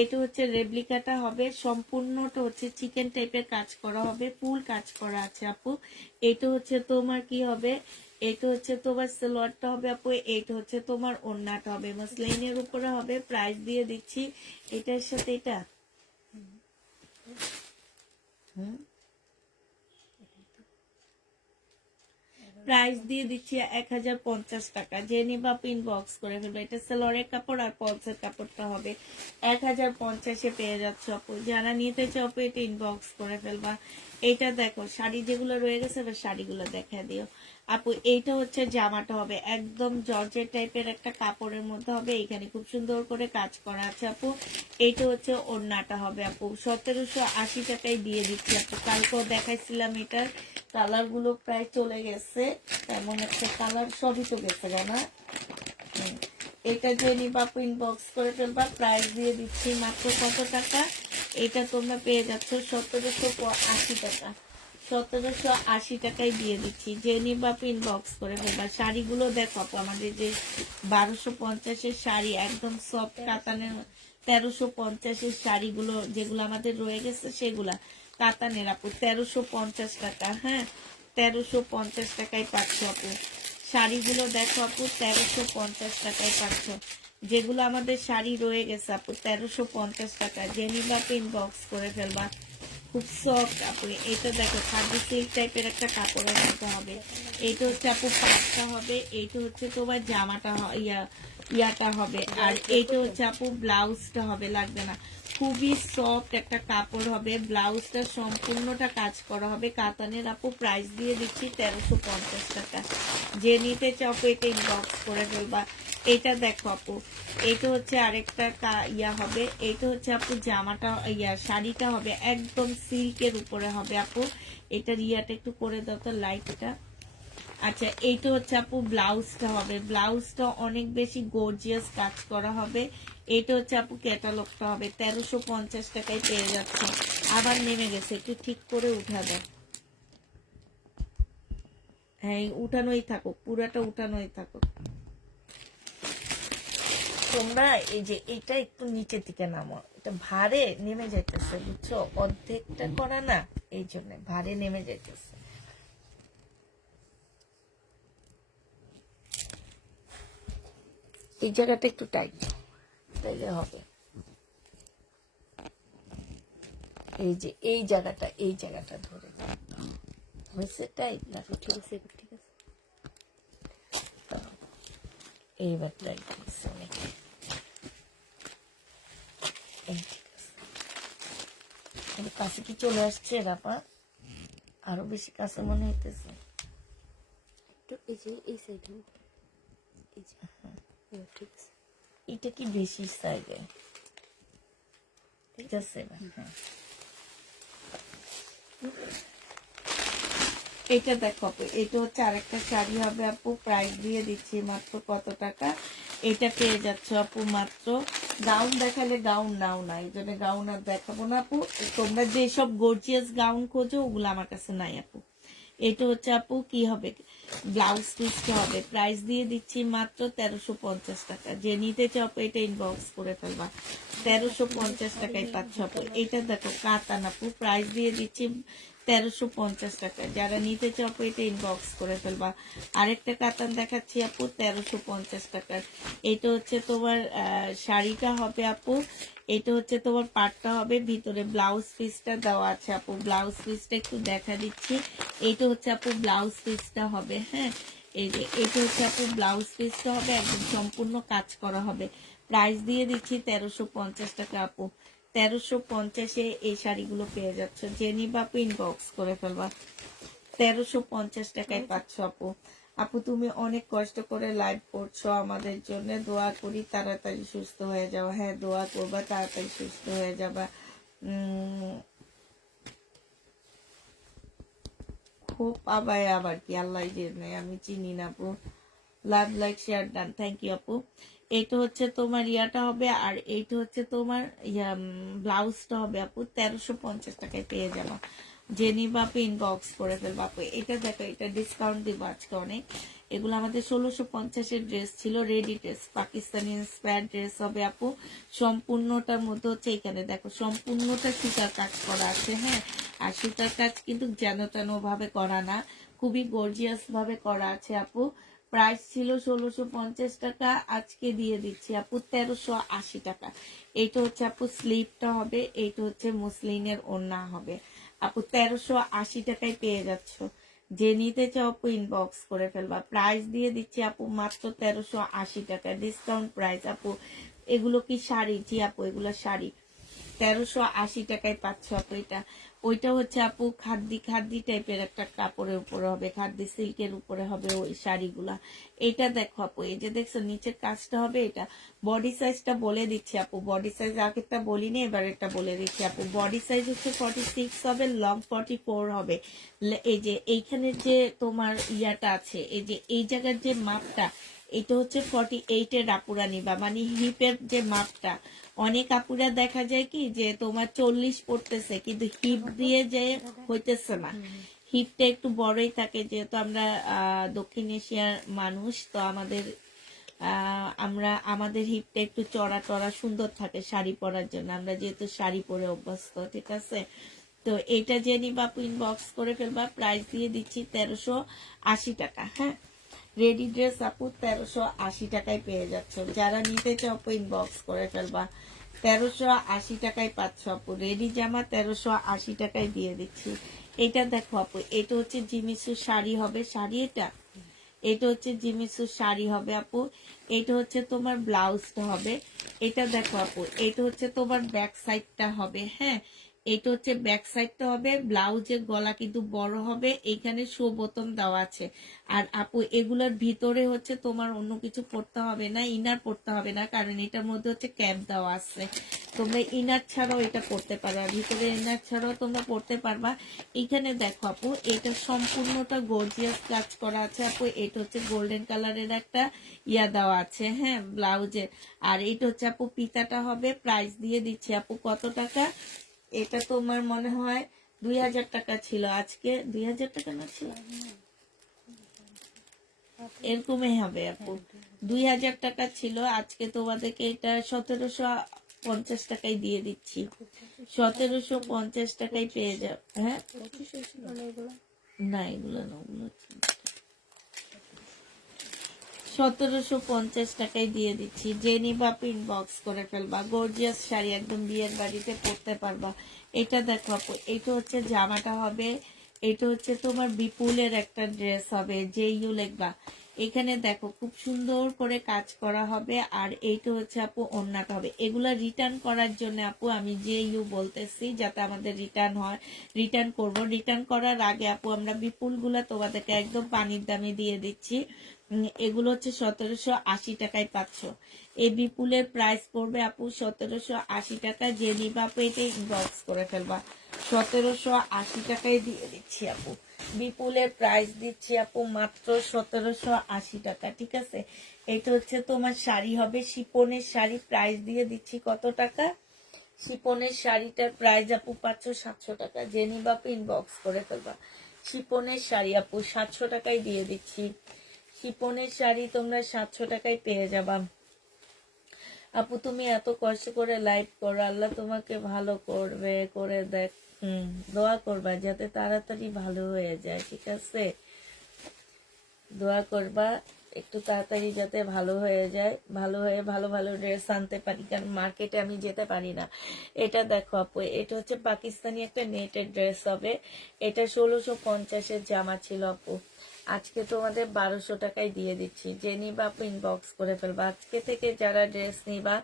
এটা হচ্ছে রেপ্লিকাটা হবে, সম্পূর্ণটা হচ্ছে চিকেন টাইপের কাজ করা হবে, ফুল কাজ করা আছে আপু। এটা হচ্ছে তোমার কি হবে, এটা হচ্ছে তোমার সালোয়ারটা হবে আপু। এটা হচ্ছে তোমার ওড়নাটা হবে, মসলিনের উপরে হবে। প্রাইস দিয়ে দিচ্ছি এটার সাথে এটা, প্রাইস দিয়ে দিচ্ছি 1050 টাকা। যে নিবা ইনবক্স করে ফেলবে। এটা সালোয়ারের কাপড় আর পলসের কাপড়টা হবে, 1050-এ পেয়ে যাচ্ছে আপু। যারা নিতে চাও আপু এটা ইনবক্স করে ফেলবা। এটা দেখো, শাড়ি যেগুলো রয়ে গেছে এবার শাড়িগুলো দেখা দিও আপু। এইটা হচ্ছে জামাটা হবে, একদম জর্জেট টাইপের একটা কাপড়ের মধ্যে হবে, এখানে খুব সুন্দর করে কাজ করা আছে আপু। এইটা হচ্ছে ওড়নাটা হবে আপু। 1780 টাকায় দিয়ে দিচ্ছি আপু। কালকেও দেখাইছিলাম, এটার কালার গুলো প্রায় চলে গেছে, তেমন একটা কালার সবই তো গেছে না। এটা যে নিবা আপু ইনবক্স করে ফেলবা। প্রাইস দিয়ে দিচ্ছি মাত্র কত টাকা, এটা তোমরা পেয়ে যাচ্ছ 1780 টাকা। 1780 টাকায় দিয়ে দিচ্ছি। যে নিবা আপু ইনবক্স করে ফেলবা। শাড়িগুলো দেখো আপু, আমাদের যে 1250-এর শাড়ি, একদম সফট কাতানের, 1350-এর শাড়িগুলো যেগুলো আমাদের রয়ে গেছে সেগুলা কাতানের আপু, 1350 টাকা। হ্যাঁ, 1350 টাকায় পাচ্ছ আপু। শাড়িগুলো দেখো আপু, 1350 টাকায় পাচ্ছ। যেগুলো আমাদের শাড়ি রয়ে গেছে আপু, 1350 টাকা। যে নিবা ইনবক্স করে ফেলবা। খুব সফট আপু। এটা দেখো খাদি সিল্ক টাইপের একটা কাপড়ের মতো হবে। এইটা হচ্ছে আপু পাটটা হবে, এইটা হচ্ছে তোমার জামাটা ইয়াটা হবে, আর এইটা হচ্ছে আপু ব্লাউজটা হবে, লাগবে না। খুবই সফট একটা কাপড় হবে, ব্লাউজটা সম্পূর্ণটা কাজ করা হবে কাতানের আপু। প্রাইস দিয়ে দিচ্ছি 1350 টাকা। যে নিতে চাও আপু এটা ইনবক্স করে ফেলবা। এটা দেখো আপু, এইটা হচ্ছে আরেকটা ইয়া হবে, এইটা হচ্ছে আপু জামাটা শাড়িটা হবে একদম সিল্কের উপরে হবে আপু। এটার ইয়াটা একটু করে দাও তো লাইটটা। আচ্ছা, এইটা হচ্ছে আপু ব্লাউজটা হবে, ব্লাউজটা অনেক বেশি গর্জিয়াস কাজ করা হবে। এটা হচ্ছে আপু ক্যাটালগটা হবে, 1350 টাকায় পেয়ে যাচ্ছে। আবার নেমে গেছে, একটু ঠিক করে উঠা দাও। হ্যাঁ, উঠানোই থাকুক, পুরাটা উঠানোই থাকুক। তোমরা এই যে এটা একটু নিচের দিকে নামো, এটা ভারে নেমে যাইতেছে বুঝছো, অর্ধেকটা করা না, এই জন্য ভারে নেমে যাইতেছে। এই জায়গাটা একটু টাইট, তাইলে হবে। এই যে এই জায়গাটা ধরে হয়েছে টাইট না? ঠিক আছে, ঠিক আছে। এইবার টাইট হয়েছে অনেক। কাছে কি চলে আসছে রাপা? আরো বেশি কাছে মনে হইতেছে। একটু এই যে এই সাইডে, এই যে ঠিক আছে। এটা কি বেশি সাইজে? ঠিক আছে না? হ্যাঁ, এটা দেখো আপু, এটা হচ্ছে আরেকটা শাড়ি হবে আপু। প্রাইস দিয়ে দিচ্ছি মাত্র কত টাকা? এটা পেয়ে যাচ্ছে আপু মাত্র, গাউন দেখালে গাউন নাও না, এই জন্য গাউন আর দেখাবো না আপু। তোমরা যেসব গর্জিয়াস গাউন খোঁজো ওগুলো আমার কাছে নাই আপু। এটা হচ্ছে আপু কি হবে, ব্লাউজ পিসটা হবে। প্রাইস দিয়ে দিচ্ছি মাত্র 1350 টাকা। যে নিতে চাও আপু এটা ইনবক্স করে ফেলবা, 1350 টাকায় পাচ্ছ আপু। এটা দেখো কাতান আপু, প্রাইস দিয়ে দিচ্ছি 1350 টাকা। যারা নিতে চাও আপু এটা ইনবক্স করে ফেলবা। আরেকটা কাতান দেখাচ্ছি আপু 1350 টাকার। এটা হচ্ছে তোমার শাড়িটা হবে আপু, এটা হচ্ছে তোমার পাটটা হবে, ভিতরে ব্লাউজ পিসটা দেওয়া আছে আপু। ব্লাউজ পিসটা একটু দেখা দিচ্ছি, এইটা হচ্ছে আপু ব্লাউজ পিসটা হবে। হ্যাঁ, এই যে এটা হচ্ছে আপু ব্লাউজ পিসটা হবে, একদম সম্পূর্ণ কাজ করা হবে। প্রাইস দিয়ে দিচ্ছি 1350 টাকা আপু। 1350-এ এই শাড়িগুলো পেয়ে যাচ্ছ। যে নিবা আপু ইনবক্স করে ফেলবা, 1350 টাকায় পাচ্ছ আপু। আপু তুমি অনেক কষ্ট করে লাইভ করছো আমাদের জন্য, দোয়া করি তাড়াতাড়ি সুস্থ হয়ে যাও। হ্যাঁ, দোয়া করবা তাড়াতাড়ি সুস্থ হয়ে যাবা। খুব আবার কি আল্লাহ জেনে, আমি চিনি না আপু। Love like share done, thank you আপু। এইটা হচ্ছে তোমার ইয়াটা হবে, আর এইটা হচ্ছে তোমার ব্লাউজটা হবে আপু। 1350 টাকায় পেয়ে যাবো। যে নিবা আপু ইনবক্স করে ফেলবো আপু। এটা দেখো, এটা ডিসকাউন্ট দিব আজকে অনেক। এগুলো আমাদের 1650-এর ড্রেস ছিল, ready dress, Pakistani inspired dress হবে আপু। সম্পূর্ণটার মধ্যে হচ্ছে এখানে দেখো সম্পূর্ণটা সুতার কাজ করা আছে। হ্যাঁ, আর সুতার কাজ কিন্তু যেন তেন ভাবে করা না, খুবই গর্জিয়াস ভাবে করা আছে আপু। প্রাইস ছিল 1650 টাকা, আজকে দিয়ে দিচ্ছি আপু 1380 টাকা। এইটা হচ্ছে আপু স্লিপটা হবে, এইটা হচ্ছে মুসলিনের ওড়না হবে আপু। 1380 টাকায় পেয়ে যাচ্ছ। যে নিতে চাও আপু ইনবক্স করে ফেলবা। প্রাইস দিয়ে দিচ্ছি আপু মাত্র 1380 টাকা, ডিসকাউন্ট প্রাইস আপু। এগুলো কি শাড়ি? জি আপু, এগুলো শাড়ি। 1380 টাকায় পাচ্ছ আপু এটা। ওইটা হচ্ছে আপু খাদ্দি টাইপের একটা কাপড়ের উপরে হবে, খাদ্দি সিল্কের উপরে হবে ওই শাড়িগুলা। এটা দেখো আপু, এই যে দেখছো নিচের কাজটা হবে এটা। বডি সাইজটা বলে দিচ্ছি আপু, বডি সাইজ আগেরটা বলিনি, এবার এটা বলে দিচ্ছি আপু। বডি সাইজ হচ্ছে 46 হবে, লং 44 হবে। এই যে এইখানে যে তোমার ইয়াটা আছে, এই যে এই জায়গার যে মাপটা, এটা হচ্ছে 48-এর আপুরা নিবা, মানে হিপের যে মাপটা। অনেক আপুরা দেখা যায় কি যে তোমার 40 পড়তেছে, কিন্তু হিপ দিয়ে যে হইতেছে না, হিপটা একটু বড়ই থাকে। যেহেতু আমরা দক্ষিণ এশিয়ার মানুষ, তো আমাদের হিপটা একটু চড়া টড়া সুন্দর থাকে শাড়ি পরার জন্য, আমরা যেহেতু শাড়ি পরে অভ্যস্ত। ঠিক আছে, তো এটা যে নিবা আপু ইনবক্স করে ফেলবা। প্রাইস দিয়ে দিচ্ছি 1380 টাকা। হ্যাঁ, রেডি ড্রেস আপু 1380 টাকায় পেয়ে যাচ্ছ। যারা নিতে চাও আপু ইনবক্স করে ফেলবা। 1380 টাকায় পাচ্ছ আপু। রেডি জামা 1380 টাকায় দিয়ে দিচ্ছি। এটা দেখো আপু, এটা হচ্ছে জিমিসু শাড়ি হবে, শাড়ি এটা হচ্ছে জিমিসু শাড়ি হবে আপু। এটা হচ্ছে তোমার ব্লাউজটা হবে। এটা দেখো আপু, এটা হচ্ছে তোমার ব্যাক সাইডটা হবে। হ্যাঁ, এটা হচ্ছে ব্যাক সাইডটা হবে। ব্লাউজের গলা কিন্তু বড় হবে, এখানে শো বোতাম দেওয়া আছে। আর আপু এগুলোর ভিতরে হচ্ছে তোমার অন্য কিছু পড়তে হবে না, ইনার পড়তে হবে না, কারণ এটার মধ্যে হচ্ছে ক্যাপ দেওয়া আছে। তোমরা ইনার ছাড়াও এটা পড়তে পারবা, ভিতরে ইনার ছাড়াও তোমরা পড়তে পারবা। এখানে দেখো আপু, এটা সম্পূর্ণটা গর্জিয়াস কাজ করা আছে আপু। এটা হচ্ছে গোল্ডেন কালারের একটা ইয়া দেওয়া আছে, হ্যাঁ, ব্লাউজে। আর এটা হচ্ছে আপু পিতাটা হবে। প্রাইস দিয়ে দিচ্ছি আপু কত টাকা? এটা তোমার মনে হয় 2000 টাকা ছিল, আজকে 2000 টাকা না ছিল, এরকমই হবে আপু। 2000 টাকা ছিল, আজকে তোমাদেরকে এটা 1750 টাকায় দিয়ে দিচ্ছি। 1750 টাকায় পেয়ে যাও। হ্যাঁ, না এগুলো না, ওগুলো 1750 টাকায় দিয়ে দিচ্ছি। জেনি বা পিন বক্স করে ফেলবা, গর্জিয়াস শাড়ি একদম বিয়ের বাড়িতে পরতে পারবা। এটা দেখো আপু, এটা হচ্ছে জামাটা হবে। এটা হচ্ছে তোমার বিপুলের একটা ড্রেস হবে, যে ইউ লিখবা। এখানে দেখো খুব সুন্দর করে কাজ করা হবে। আর এইটা হচ্ছে আপু ওড়নাটা হবে। এগুলা রিটার্ন করার জন্য আপু আমি যে ইউ বলতেছি, যাতে আমাদের রিটার্ন হয়। রিটার্ন করব, রিটার্ন করার আগে আপু আমরা বিপুলগুলা তোমাদেরকে একদম পানির দামে দিয়ে দিচ্ছি। এগুলো হচ্ছে 1780 টাকায় পাচ্ছ। এই বিপুলের প্রাইস পড়বে আপু 1780 টাকা। যে নিবা আপু এটা ইনবক্স করে ফেলবা। 1780 টাকায় দিয়ে দিচ্ছি আপু। বিপুলের প্রাইস দিচ্ছি আপু মাত্র 1780 টাকা, ঠিক আছে। এটা হচ্ছে তোমার শাড়ি হবে, শিপনের শাড়ি। প্রাইস দিয়ে দিচ্ছি কত টাকা? শিপনের শাড়িটার প্রাইস আপু পাচ্ছ 700 টাকা। যে নিবা আপু ইনবক্স করে ফেলবা। শিপনের শাড়ি আপু 700 টাকায় দিয়ে দিচ্ছি। শিপনের শাড়ি তোমরা 700 টাকায় পেয়ে যাবা। আপু তুমি এত কষ্ট করে লাইভ করো, আল্লাহ তোমাকে ভালো করবে, করে দেখ। দোয়া করবা যাতে তাড়াতাড়ি ভালো হয়ে যায়, ঠিক আছে। দোয়া করবা একটু তাড়াতাড়ি যাতে ভালো হয়ে যায়, ভালো হয়ে ভালো ভালো ড্রেস আনতে পারি, কারণ মার্কেটে আমি যেতে পারি না। এটা দেখো আপু, এটা হচ্ছে পাকিস্তানি একটা নেটের ড্রেস হবে। এটা 1650-এর জামা ছিল আপু, আজকে তোমাদের 1200 টাকায় দিয়ে দিচ্ছি। যে নিবা আপু ইনবক্স করে ফেলবা। আজকে থেকে যারা ড্রেস নিবা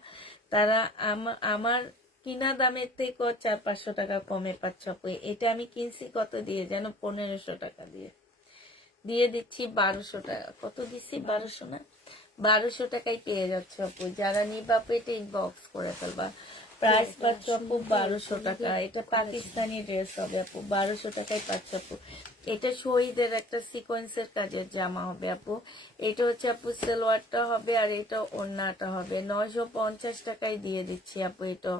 তারা আমার কিনা দামের থেকে 400-500 টাকা কমে পাচ্ছ আপু। এটা আমি কিনছি কত দিয়ে যেন, 1500 টাকা দিয়ে। দিয়ে দিচ্ছি 1200 টাকা। কত দিচ্ছি? 1200 না, 1200 টাকায় পেয়ে যাচ্ছে আপু। যারা নিবা আপু এটা ইনবক্স করে ফেলবা। প্রাইস পাচ্ছ আপু 1200 টাকা। এটা পাকিস্তানি ড্রেস হবে আপু, 1200 টাকায় পাচ্ছ আপু। এটা শহীদের একটা সিকোয়েন্সের কাজের জামা হবে আপু। এটা হচ্ছে আপু সালোয়ারটা হবে, আর এটা ওড়নাটা হবে। 950 টাকায় দিয়ে দিচ্ছি আপু। এটা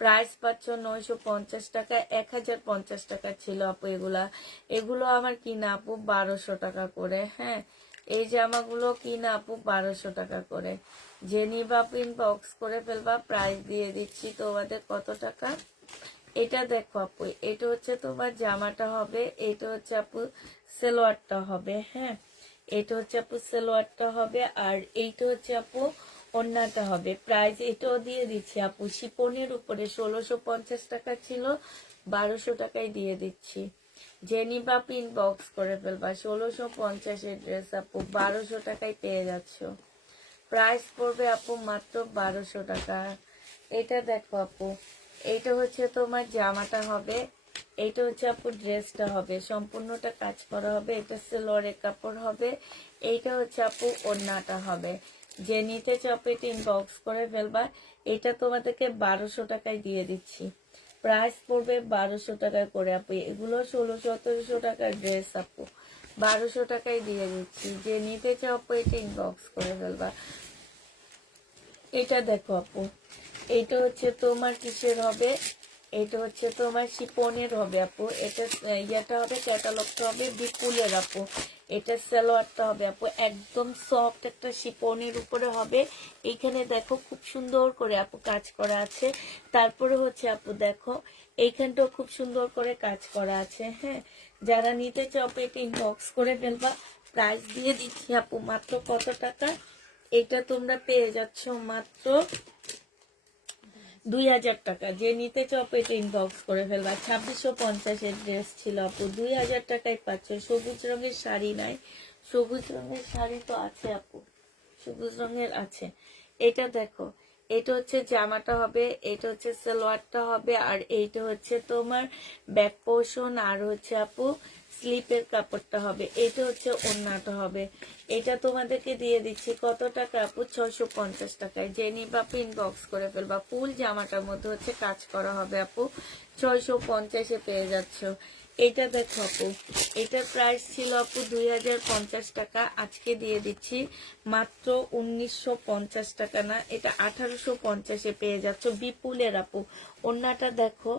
প্রাইস পাচ্ছ 950 টাকা। 1050 টাকা ছিল আপু এগুলা। এগুলো আমার কিনা আপু 1200 টাকা করে। হ্যাঁ, এই জামাগুলো কিনা আপু 1200 টাকা করে। যে নিবা আপু ইনবক্স করে ফেলবা। প্রাইস দিয়ে দিচ্ছি তোমাদের কত টাকা? এটা দেখো আপু, এটা হচ্ছে তোমার জামাটা হবে। এটা হচ্ছে আপু সালোয়ারটা হবে। হ্যাঁ, এটা হচ্ছে আপু সালোয়ারটা হবে, আর এইটা হচ্ছে আপু ওড়নাটা হবে। প্রাইস এটাও দিয়ে দিচ্ছি আপু। শিপনের উপরে 1650 টাকা ছিল, 1200 টাকায় দিয়ে দিচ্ছি। জেনিবা পিন বক্স করে ফেলবা। 1650-এর ড্রেস আপু 1200 টাকায় পেয়ে যাচ্ছ। প্রাইস পড়বে আপু মাত্র 1200 টাকা। এটা দেখো আপু, এইটা হচ্ছে তোমার জামাটা হবে। এইটা হচ্ছে আপু ড্রেসটা হবে, সম্পূর্ণটা কাজ করা হবে। এটা সালোয়ারের কাপড় হবে। এইটা হচ্ছে আপু ওড়নাটা হবে। যে নিতে চাপ এটা ইনবক্স করে ফেলবা। এটা তোমাদেরকে 1200 টাকায় দিয়ে দিচ্ছি। প্রাইস পড়বে 1200 টাকা করে আপু। এগুলো 1600-1700 টাকার ড্রেস আপু, 1200 টাকায় দিয়ে দিচ্ছি। যে নিতে চাও আপু এটা ইনবক্স করে ফেলবা। এটা দেখো আপু, এটা হচ্ছে তোমার কিসের হবে? এটা হচ্ছে তোমার শিপনের হবে আপু। এটা ইয়েটা হবে, ক্যাটালগটা হবে বিপুলের আপু। এটা সালোয়ারটা হবে আপু, একদম সফট একটা শিপনের উপরে হবে। এইখানে দেখো খুব সুন্দর করে আপু কাজ করা আছে। তারপরে হচ্ছে আপু দেখো এইখানটাও খুব সুন্দর করে কাজ করা আছে। হ্যাঁ, যারা নিতে চাও আপু এটা ইনবক্স করে ফেলবা। প্রাইস দিয়ে দিচ্ছি আপু মাত্র কত টাকা? এটা তোমরা পেয়ে যাচ্ছ মাত্র 2000 টাকা। যে নিতে চাও আপু এটা ইনবক্স করে ফেলবা। 2650 ড্রেস ছিল আপু, 2000 টাকায় পাচ্ছ। সবুজ রঙের শাড়ি নাই, সবুজ রঙের শাড়ি তো আছে আপু, সবুজ রঙের আছে। এটা দেখো, এটা হচ্ছে জামাটা হবে, এটা হচ্ছে সালোয়ারটা হবে, আর এইটা হচ্ছে তোমার ব্যাক পোর্শন, আর হচ্ছে আপু স্লিপের কাপড়টা হবে। এটা হচ্ছে ওড়নাটা হবে। এটা তোমাদেরকে দিয়ে দিচ্ছি কত টাকা আপু? 650 টাকায়। যে নিবা আপু ইনবক্স করে ফেলবা। ফুল জামাটার মধ্যে হচ্ছে কাজ করা হবে আপু, 650-এ পেয়ে যাচ্ছ। এটা দেখো আপু, এটার প্রাইস ছিল আপু 2050 টাকা, আজকে দিয়ে দিচ্ছি মাত্র 1950 টাকা। না, এটা 1850-এ পেয়ে যাচ্ছ। বিপুলের আপু, ওড়নাটা দেখো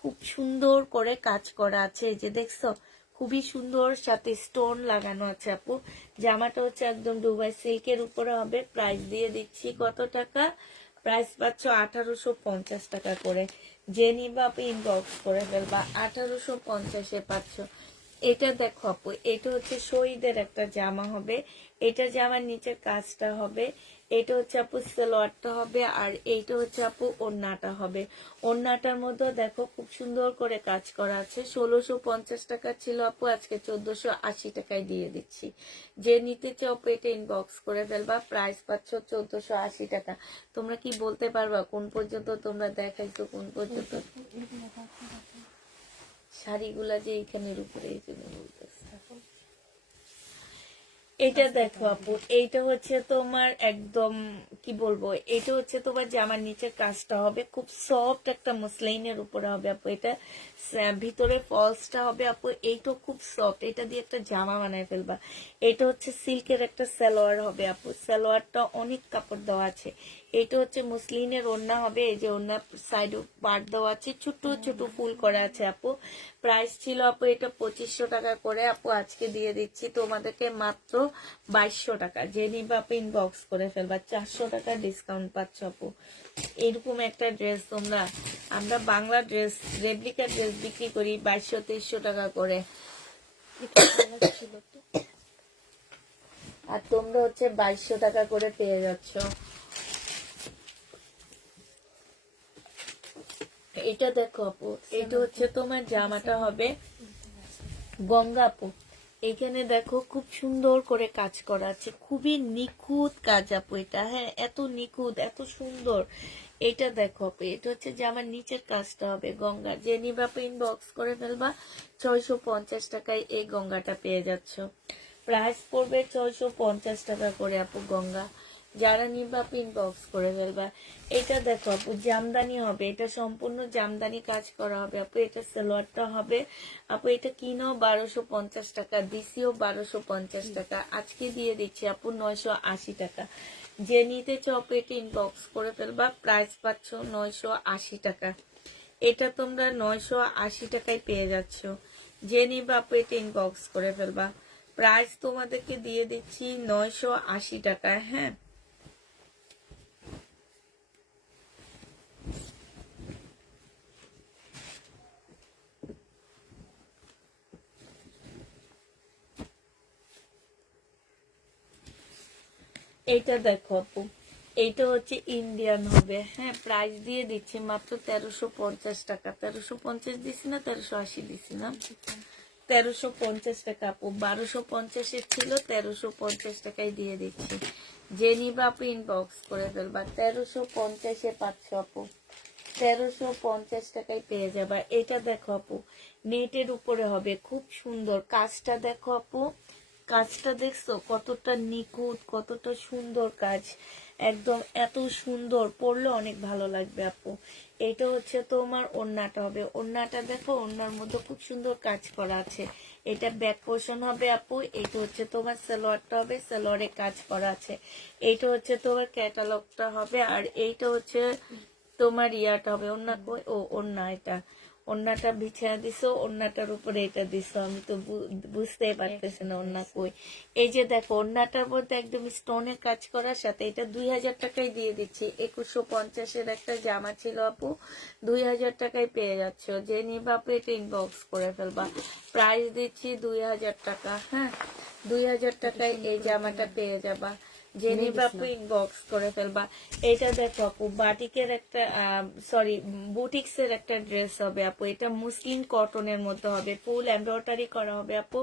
খুব সুন্দর করে কাজ করা আছে, এই যে দেখছো, খুবই সুন্দর, সাথে স্টোন লাগানো আছে আপু। জামাটা হচ্ছে একদম দুবাই সিল্কের উপরে হবে। প্রাইস দিয়ে দিচ্ছি কত টাকা? প্রাইস পাচ্ছ 1850 টাকা করে। যে নিবা আপু ইনবক্স করে ফেলবা, 1850-এ পাচ্ছ। এটা দেখো আপু, এটা হচ্ছে শহীদের একটা জামা হবে, এটা জামার নিচের কাজটা হবে, এটা হচ্ছে আপু সালোয়ারটা হবে, আর এইটা হচ্ছে আপু ওড়নাটা হবে। ওড়নাটার মধ্যে দেখো খুব সুন্দর করে কাজ করা আছে। 1650 টাকা ছিল আপু, আজকে 1480 টাকায় দিয়ে দিচ্ছি। যে নিতে চাও আপু এটা ইনবক্স করে ফেলবা। প্রাইস পাচ্ছ 1480 টাকা। তোমরা কি বলতে পারবা কোন পর্যন্ত তোমরা দেখাইছো, কোন পর্যন্ত শাড়িগুলা যে এখানের উপরে, এই জন্য বলতেছে। এটা দেখো আপু, এইটা হচ্ছে তোমার একদম কি বলবো, এটা হচ্ছে তোমার জামার নিচের কাজটা হবে, খুব সফট একটা মসলিনের উপরে হবে আপু। এটা ভিতরে ফলসটা হবে আপু, এইটা খুব সফট, এটা দিয়ে একটা জামা বানায় ফেলবা। এটা হচ্ছে সিল্কের একটা সালোয়ার হবে আপু, সালোয়ারটা অনেক কাপড় দেওয়া আছে। এটা হচ্ছে মুসলিনের ওড়না হবে, এই যে ওড়না সাইডে পার্ট দেওয়া আছে, ছোট ছোট ফুল করা আছে আপু। প্রাইস ছিল আপু এটা 2500 টাকা করে আপু, আজকে দিয়ে দিচ্ছি তোমাদেরকে মাত্র 2200 টাকা। যে নিবা আপু ইনবক্স করে ফেলবা, 400 টাকা ডিসকাউন্ট পাচ্ছ আপু। এরকম একটা ড্রেস তোমরা, আমরা বাংলা ড্রেস রেপ্লিকা ড্রেস বিক্রি করি 2200-2300 টাকা করে, আর তোমরা হচ্ছে 2200 টাকা করে পেয়ে যাচ্ছ। এটা দেখো আপু, এটা হচ্ছে তোমার জামাটা হবে গঙ্গা আপু। এখানে দেখো খুব সুন্দর করে কাজ করা আছে, খুবই নিখুঁত কাজ আপু এটা। হ্যাঁ, এত নিখুঁত, এত সুন্দর। এটা দেখো আপু, এটা হচ্ছে জামার নিচের কাজটা হবে গঙ্গা। যে নিবা আপু ইনবক্স করে ফেলবা, 650 টাকায় এই গঙ্গাটা পেয়ে যাচ্ছ। প্রাইস পড়বে 650 টাকা করে আপু গঙ্গা। যারা নিবা আপু ইনবক্স করে ফেলবা। এটা দেখো আপু, জামদানি হবে, এটা সম্পূর্ণ জামদানি কাজ করা হবে আপু। এটা সালোয়ারটা হবে আপু, এটা কিনো 1250 টাকা, দিছিও 1250 টাকা, আজকে দিয়ে দিচ্ছি আপু 980 টাকা। যে নিতে চাও আপু এটা ইনবক্স করে ফেলবা। প্রাইস পাচ্ছ 980 টাকা। এটা তোমরা 980 টাকায় পেয়ে যাচ্ছ। যে নিবা আপু এটা ইনবক্স করে ফেলবা। প্রাইস তোমাদেরকে দিয়ে দিচ্ছি 980 টাকায়। হ্যাঁ, এইটা দেখো আপু, এইটা হচ্ছে ইন্ডিয়ান হবে। হ্যাঁ, প্রাইস দিয়ে দিচ্ছি মাত্র 1350 টাকা। 1350 দিছি না, 1380 দিছি না, 1350 টাকা আপু। 1250-এর ছিল, 1350 টাকায় দিয়ে দিচ্ছি। যে নিবা আপু ইনবক্স করে ফেলবা। 1350-এ পাচ্ছ আপু, 1350 টাকায় পেয়ে যাবা। এটা দেখো আপু, নেটের উপরে হবে, খুব সুন্দর কাজটা দেখো আপু। কাজটা দেখছো কতটা নিখুঁত, কতটা সুন্দর কাজ, একদম এত সুন্দর, পরলে অনেক ভালো লাগবে আপু। এটা হচ্ছে তোমার ওড়নাটা হবে, ওড়নাটা দেখো, ওড়নার মধ্যে খুব সুন্দর কাজ করা আছে। এটা ব্যাক পোর্শন হবে আপু। এটা হচ্ছে তোমার সালোয়ারটা হবে, সালোয়ারে কাজ করা আছে। এইটা হচ্ছে তোমার ক্যাটালগটা হবে, আর এইটা হচ্ছে তোমার ইয়াটা হবে। ওড়না কই? ও ওড়না, এটা ওড়নাটা বিছায়া দিছো, ওড়নাটার উপরে এটা দিছো, আমি তো বুঝতেই পারতেছি না ওড়না কই। এই যে দেখো, ওড়নাটার মধ্যে একদম স্টোনের কাজ করার সাথে এটা 2000 টাকায় দিয়ে দিচ্ছি। 2150-এর একটা জামা ছিল আপু, 2000 টাকায় পেয়ে যাচ্ছ। যে নিবা আপু এটা ইনবক্স করে ফেলবা। প্রাইস দিচ্ছি 2000 টাকা। হ্যাঁ, 2000 টাকায় এই জামাটা পেয়ে যাবা। যে Ladies নিবা আপু না। ইনবক্স করে ফেলবা। এটা দেখো আপু বাটিকের একটা সরি বুটিক্সের একটা ড্রেস হবে আপু, এটা মুসলিম কটনের মধ্যে হবে, ফুল এমব্রয়ডারি করা হবে আপু।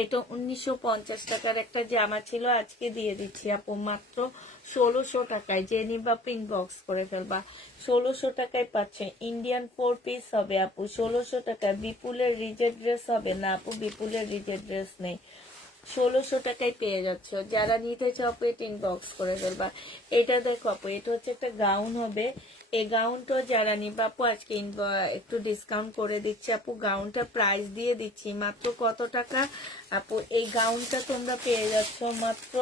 এটা 1950 টাকার একটা জামা ছিল, আজকে দিয়ে দিচ্ছি আপু মাত্র 1600 টাকায়। যে নিবা আপু ইনবক্স করে ফেলবা, 1600 টাকায় পাচ্ছে। ইন্ডিয়ান 4 পিস হবে আপু 1600 টাকায়। বিপুলের রিজেট ড্রেস হবে না আপু, বিপুলের রিজেট ড্রেস নেই, 1600 টাকায় পেয়ে যাচ্ছ। যারা নিতে চাও আপু এটা ইনবক্স করে ফেলবা। এটা দেখো আপু, এটা হচ্ছে একটা গাউন হবে, এই গাউনটা যারা নিবা আপু আজকে একটু ডিসকাউন্ট করে দিচ্ছি আপু। গাউনটা প্রাইস দিয়ে দিচ্ছি মাত্র কত টাকা আপু, এই গাউনটা তোমরা পেয়ে যাচ্ছ মাত্র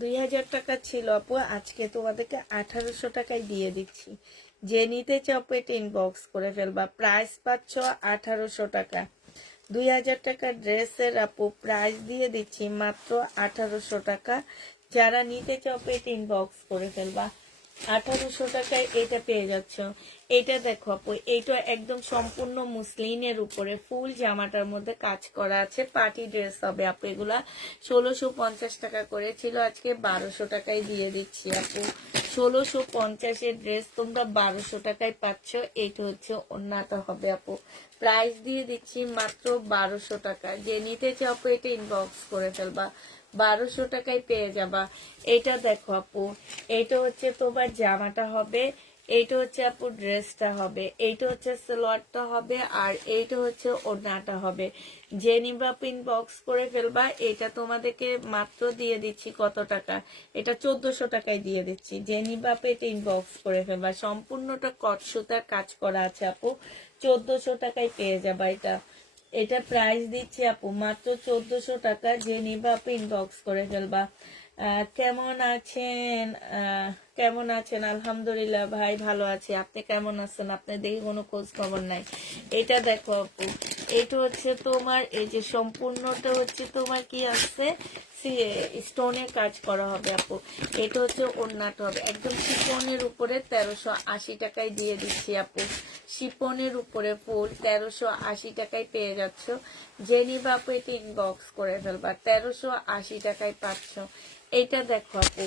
2000 টাকা ছিল আপু, আজকে তোমাদেরকে 1800 টাকায় দিয়ে দিচ্ছি। যে নিতে চাও আপু এটা ইনবক্স করে ফেলবা, প্রাইস পাচ্ছ 1800 টাকা। 2000 টাকার ড্রেসের আপু প্রাইস দিয়ে দিচ্ছি মাত্র 1800 টাকা। যারা নিতে চাও পেট ইনবক্স করে ফেলবা, 1800 টাকায় এটা পেয়ে যাচ্ছ। এটা দেখো আপু, এইটা একদম সম্পূর্ণ মুসলিনের উপরে ফুল জামাটার মধ্যে কাজ করা আছে, পার্টি ড্রেস হবে আপু। এগুলা 1650 টাকা করে ছিল, আজকে 1200 টাকায় দিয়ে দিচ্ছি আপু। 1650-এর ড্রেস তোমরা 1200 টাকায় পাচ্ছ। এইটা হচ্ছে ওন্নাটা হবে আপু, প্রাইস দিয়ে দিচ্ছি মাত্র 1200 টাকা। যে নিতে চাও আপু এটা ইনবক্স করে ফেলবা, 1200 টাকায় পেয়ে যাবা। এটা দেখো আপু, এটা হচ্ছে তোমার জামাটা হবে, এইটা হচ্ছে আপু ড্রেসটা হবে, এইটা হচ্ছে সালোয়ারটা হবে, আর এইটা হচ্ছে ওড়নাটা হবে। যে নিবা আপু ইনবক্স করে ফেলবা। এটা তোমাদেরকে মাত্র দিয়ে দিচ্ছি কত টাকা, এটা 1400 টাকায় দিয়ে দিচ্ছি। যে নিবা আপু এটা ইনবক্স করে ফেলবা, সম্পূর্ণটা কট সুতার কাজ করা আছে আপু, 1400 টাকায় পেয়ে যাবা। এটা এটা প্রাইস দিচ্ছি আপু মাত্র 1400 টাকা। যে নিবা আপু ইনবক্স করে ফেলবা। কেমন আছেন? কেমন আছেন? আলহামদুলিল্লাহ ভাই ভালো আছি, আপনি কেমন আছেন? আপনি দেখি কোনো খোঁজ খবর নাই। এটা দেখো আপু, এটা হচ্ছে তোমার এই যে সম্পূর্ণটা হচ্ছে তোমার কি আছে, স্টোনের কাজ করা হবে আপু। এটা হচ্ছে ওড়নাটা হবে একদম শিপনের উপরে, 1380 টাকায় দিয়ে দিচ্ছি আপু। শিপনের উপরে ফুল 1380 টাকায় পেয়ে যাচ্ছ। যে নিবা আপু এটা ইনবক্স করে ফেলবা, 1380 টাকায় পাচ্ছ। এটা দেখো আপু,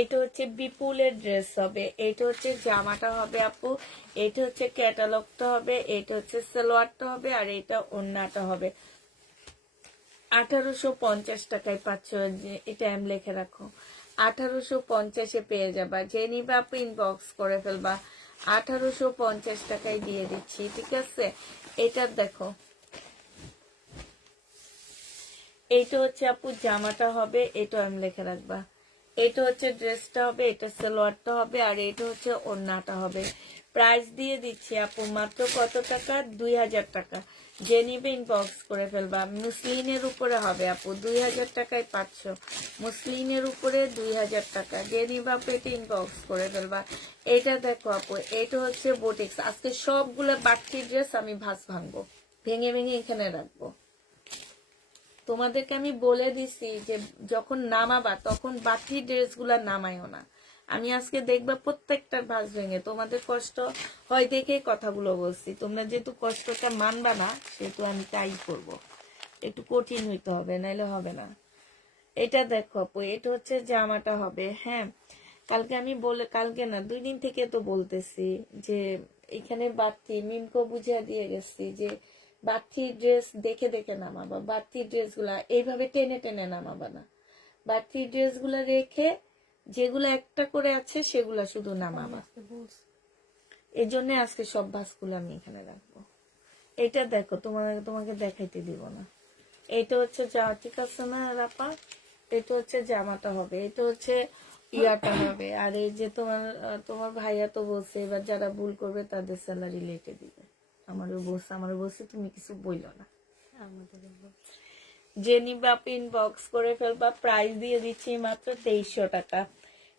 এটা হচ্ছে বিপুলের ড্রেস হবে, এটা হচ্ছে জামাটা হবে আপু, এটা হচ্ছে ক্যাটালগটা হবে, এটা হচ্ছে সালোয়ারটা হবে, আর এটা ওড়নাটা হবে। 1850 টাকায় পাচ্ছ। এটা আমি লিখে রাখো, 1850-এ পেয়ে যাবা। যে নিবা আপু ইনবক্স করে ফেলবা, 1850 টাকায় দিয়ে দিচ্ছি, ঠিক আছে। এটা দেখো, এইটা হচ্ছে আপু জামাটা হবে, এটা আমি লিখে রাখবা। এটা হচ্ছে ড্রেসটা হবে, এটা সালোয়ারটা হবে, আর এটা হচ্ছে ওড়নাটা হবে। প্রাইস দিয়ে দিচ্ছি আপু মাত্র কত টাকা, 2000 টাকা। যে নিবে ইনবক্স করে ফেলবা। মুসলিনের উপরে হবে আপু, 2000 টাকায় পাচ্ছ। মুসলিনের উপরে 2000 টাকা। যে নিবে আপু এটা ইনবক্স করে ফেলবা। এটা দেখো আপু, এটা হচ্ছে বুটিক্স। আজকে সবগুলো বাড়তি ড্রেস আমি ভাঁজ ভাঙবো, ভেঙে ভেঙে এখানে রাখবো। তোমাদেরকে আমি বলে দিছি যে যখন নামাবা তখন বাকি ড্রেসগুলা নামাইও না। আমি আজকে দেখবা প্রত্যেকটার ভাঁজ ভেঙে, তোমাদের কষ্ট হয় দেখেই কথাগুলো বলছি। তোমরা যেহেতু কষ্টটা মানবা না, সেহেতু আমি তাই করব। একটু কঠিন হইতে হবে, নাইলে হবে না। এটা দেখো আপু, এটা হচ্ছে জামাটা হবে। হ্যাঁ, কালকে আমি কালকে না 2 দিন থেকে তো বলতেছি যে এখানে বাড়তি মিমকো বুঝিয়ে দিয়ে গেছি যে বাড়তি ড্রেস দেখে দেখে নামাবা, বাড়তি ড্রেসগুলা এইভাবে টেনে টেনে নামাবা না। বাড়তি ড্রেসগুলা রেখে যেগুলো একটা করে আছে সেগুলা শুধু নামাবা। এই জন্য আজকে সব ভাঁজগুলো আমি এখানে রাখবো। এটা দেখো, তোমাকে দেখাইতে দিব না। এটা হচ্ছে জামা, ঠিক আছে না রাপা? এটা হচ্ছে জামাটা হবে, এটা হচ্ছে ইয়াটা হবে। আর এই যে তোমার ভাইয়া তো বলছে এবার যারা ভুল করবে তাদের স্যালারি লেটে দিবে। আমারও বলছে তুমি কিছু বইলো না। যে নিবা ইনবক্স করে ফেলবা, প্রাইস দিয়ে দিচ্ছি মাত্র 2300 টাকা।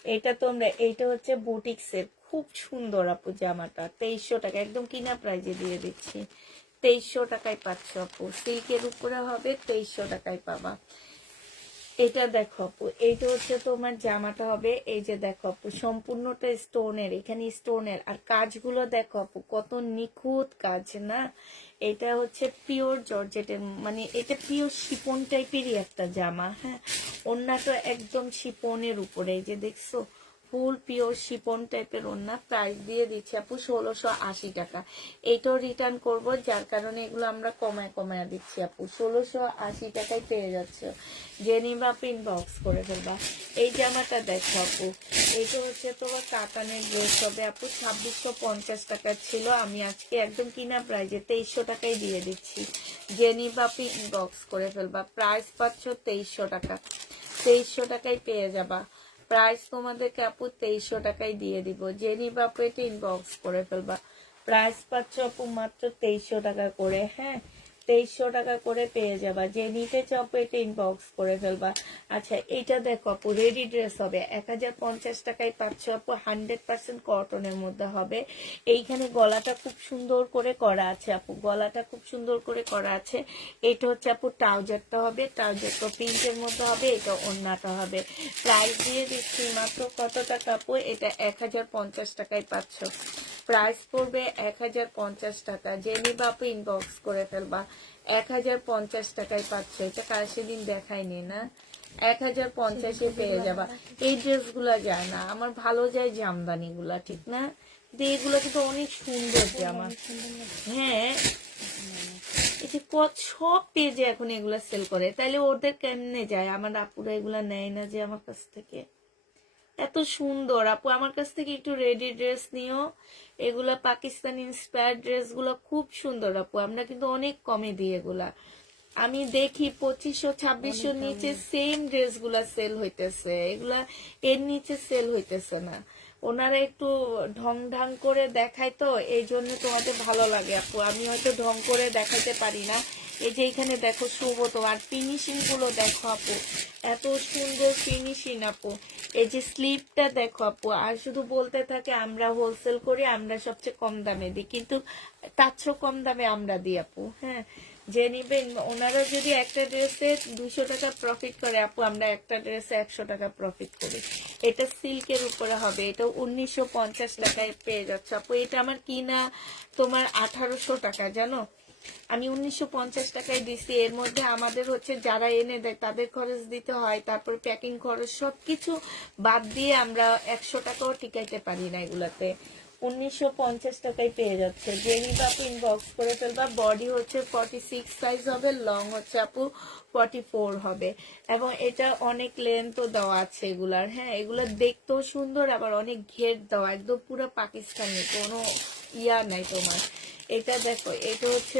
এটা তোমরা, এইটা হচ্ছে বুটিক্সের খুব সুন্দর আপু জামাটা, 2300 টাকা একদম কিনা প্রাইজে দিয়ে দিচ্ছি। 2300 টাকায় পাচ্ছ আপু, সিল্কের উপরে হবে, 2300 টাকায় পাবা। এটা দেখো আপু, এইটা হচ্ছে তোমার জামাটা হবে, এই যে দেখো আপু সম্পূর্ণটা স্টোনের, এখানে স্টোনের, আর কাজগুলো দেখো আপু কত নিখুঁত কাজ না। এটা হচ্ছে পিওর জর্জেটের, মানে এটা পিওর শিপন টাইপেরই একটা জামা। হ্যাঁ, ওড়নাটা একদম শিপনের উপরে, এই যে দেখছো ফুল পিওর শিপন টাইপের ওড়না। প্রাইস দিয়ে দিচ্ছি আপু 1680 টাকা। এইটাও রিটার্ন করব, যার কারণে এগুলো আমরা কমায় কমায় দিচ্ছি আপু। 1680 টাকায় পেয়ে যাচ্ছে, যে নিবা আপু ইনবক্স করে ফেলবা। এই জামাটা দেখো আপু, এইটা হচ্ছে তোমার কাতানের ড্রেস হবে আপু, 2650 টাকা ছিল, আমি আজকে একদম কিনা প্রাইজে 2300 টাকায় দিয়ে দিচ্ছি, যে নিবা আপু ইনবক্স করে ফেলবা। প্রাইস পাচ্ছ 2300 টাকা, 2300 টাকায় পেয়ে যাবা। প্রাইস তোমাদেরকে আপু 2300 টাকায় দিয়ে দিব, যে নিবা আপু এটা ইনবক্স করে ফেলবা। প্রাইস পাচ্ছ আপু মাত্র 2300 টাকা করে। হ্যাঁ, 2300 টাকা করে পেয়ে যাবা, যে নিতে চাও আপু এটা ইনবক্স করে ফেলবা। আচ্ছা, এইটা দেখো আপু রেডি ড্রেস হবে, 1050 টাকায় পাচ্ছ আপু, 100% কটনের মধ্যে হবে। এইখানে গলাটা খুব সুন্দর করে করা আছে আপু, গলাটা খুব সুন্দর করে করা আছে। এটা হচ্ছে আপু ট্রাউজারটা হবে, ট্রাউজারটা পিঙ্কের মধ্যে হবে, এটা ওড়নাটা হবে। প্রাইস দিয়ে দিচ্ছি মাত্র কত টাকা আপু, এটা 1050 টাকায় পাচ্ছ। প্রাইস পড়বে 1050 টাকা, যে নিবা আপু ইনবক্স করে ফেলবা। 1050 টাকায় পাচ্ছ, এটা কার সেদিন দেখায়নি না, 1050-এ পেয়ে যাবা। এই ড্রেসগুলা যায় না, আমার ভালো যায় জামদানি গুলা, ঠিক না? কিন্তু এগুলো কিন্তু অনেক সুন্দর জামা। হ্যাঁ, এই যে সব পেজে এখন এগুলা সেল করে, তাইলে ওদের কেমনে যায়? আমার আপুরা এগুলা নেয় না যে আমার কাছ থেকে? এত সুন্দর আপু, আমার কাছ থেকে একটু রেডি ড্রেস নিও। এগুলা পাকিস্তানি ইন্সপায়ার্ড ড্রেস গুলো খুব সুন্দর আপু, আমরা কিন্তু অনেক কমে দিই এগুলা। আমি দেখি 2500-2600 নিচে সেম ড্রেস গুলা সেল হইতেছে, এগুলা এর নিচে সেল হইতেছে না। ওনারা একটু ঢং ঢং করে দেখায়, তো এই জন্য তোমাদের ভালো লাগে আপু, আমি হয়তো ঢং করে দেখাতে পারি না। এই যে এখানে দেখো শুভত, আর ফিনিশিং গুলো দেখো আপু, এত সুন্দর ফিনিশিং আপু। এই যে স্লিপটা দেখো আপু, আর শুধু বলতে থাকে আমরা হোলসেল করি, আমরা সবচেয়ে কম দামে দিই, কিন্তু তার চেয়েও কম দামে আমরা দিই আপু। হ্যাঁ, যে নিবেন, ওনারা যদি একটা ড্রেসে 200 টাকা প্রফিট করে আপু, আমরা একটা ড্রেসে 100 টাকা প্রফিট করি। এটা সিল্কের উপরে হবে, এটা 1950 টাকায় পেয়ে যাচ্ছে আপু। এটা আমার কিনা তোমার 1800 টাকা, জানো? আমি 1950 টাকায় দিছি। এর মধ্যে আমাদের হচ্ছে যারা এনে দেয় তাদের খরচ দিতে হয়, তারপর প্যাকিং খরচ, সবকিছু বাদ দিয়ে আমরা 100 টাকাও টিকাইতে পারি না এগুলাতে। 1950 টাকায় পেয়ে যাচ্ছে, যে নিবা আপু ইনবক্স করে ফেলবা। বডি হচ্ছে 46 সাইজ হবে, লং হচ্ছে আপু 44 হবে, এবং এটা অনেক লেন্থও দেওয়া আছে এগুলার। হ্যাঁ, এগুলো দেখতেও সুন্দর, আবার অনেক ঘের দেওয়া, একদম পুরো পাকিস্তানি, কোনো ইয়া নাই তোমার। এটা দেখো, এটা হচ্ছে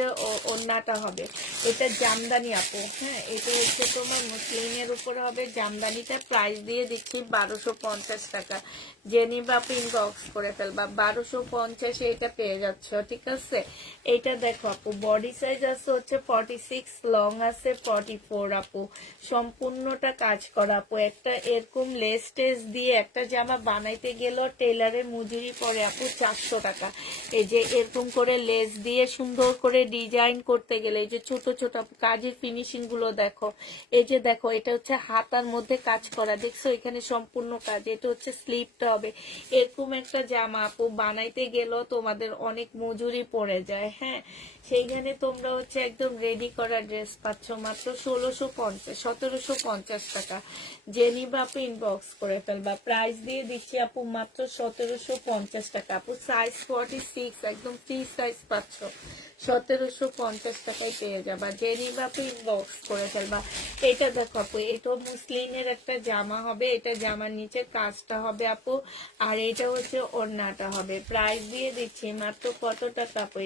ওড়নাটা হবে, এটা জামদানি আপু। হ্যাঁ, এটা হচ্ছে তোমার মুসলিমের উপরে হবে জামদানিটা। প্রাইস দিয়ে দিচ্ছি 1250 টাকা, যে নিবা আপু ইনবক্স করে ফেলবা। 1250-এ এটা পেয়ে যাচ্ছ, ঠিক আছে? এটা দেখো আপু, বডি সাইজ আছে হচ্ছে 46, লং আছে 44 আপু, সম্পূর্ণটা কাজ করা আপু। একটা এরকম লেস টেস দিয়ে একটা জামা বানাইতে গেলেও টেলারের মজুরি পড়ে আপু 400 টাকা। এই যে এরকম করে লেস দিয়ে সুন্দর করে ডিজাইন করতে গেলে, এই যে ছোট ছোট কাজের ফিনিশিং গুলো দেখো। এই যে দেখো, এটা হচ্ছে হাতার মধ্যে কাজ করা, দেখছো এখানে সম্পূর্ণ কাজ। এটা হচ্ছে স্লিপটা হবে। এরকম একটা জামা আপু বানাইতে গেলেও তোমাদের অনেক মজুরি পড়ে যায়। হ্যাঁ, সেইখানে তোমরা হচ্ছে একদম রেডি করা ড্রেস পাচ্ছ মাত্র 1750 টাকা, যে নিবা আপু ইনবক্স করে ফেলবা। প্রাইস দিয়ে দিচ্ছি আপু মাত্র 1750 টাকা আপু। সাইজ 46, একদম ফ্রি সাইজ পাচ্ছ, 1750 টাকায় পেয়ে যাবা, যে নিবা আপু ইনবক্স করে ফেলবা। এটা দেখো আপু, এটা মুসলিমের একটা জামা হবে, এটা জামার নিচে কাজটা হবে আপু, আর এটা হচ্ছে ওড়নাটা হবে। প্রাইস দিয়ে দিচ্ছি মাত্র কত টাকা আপু,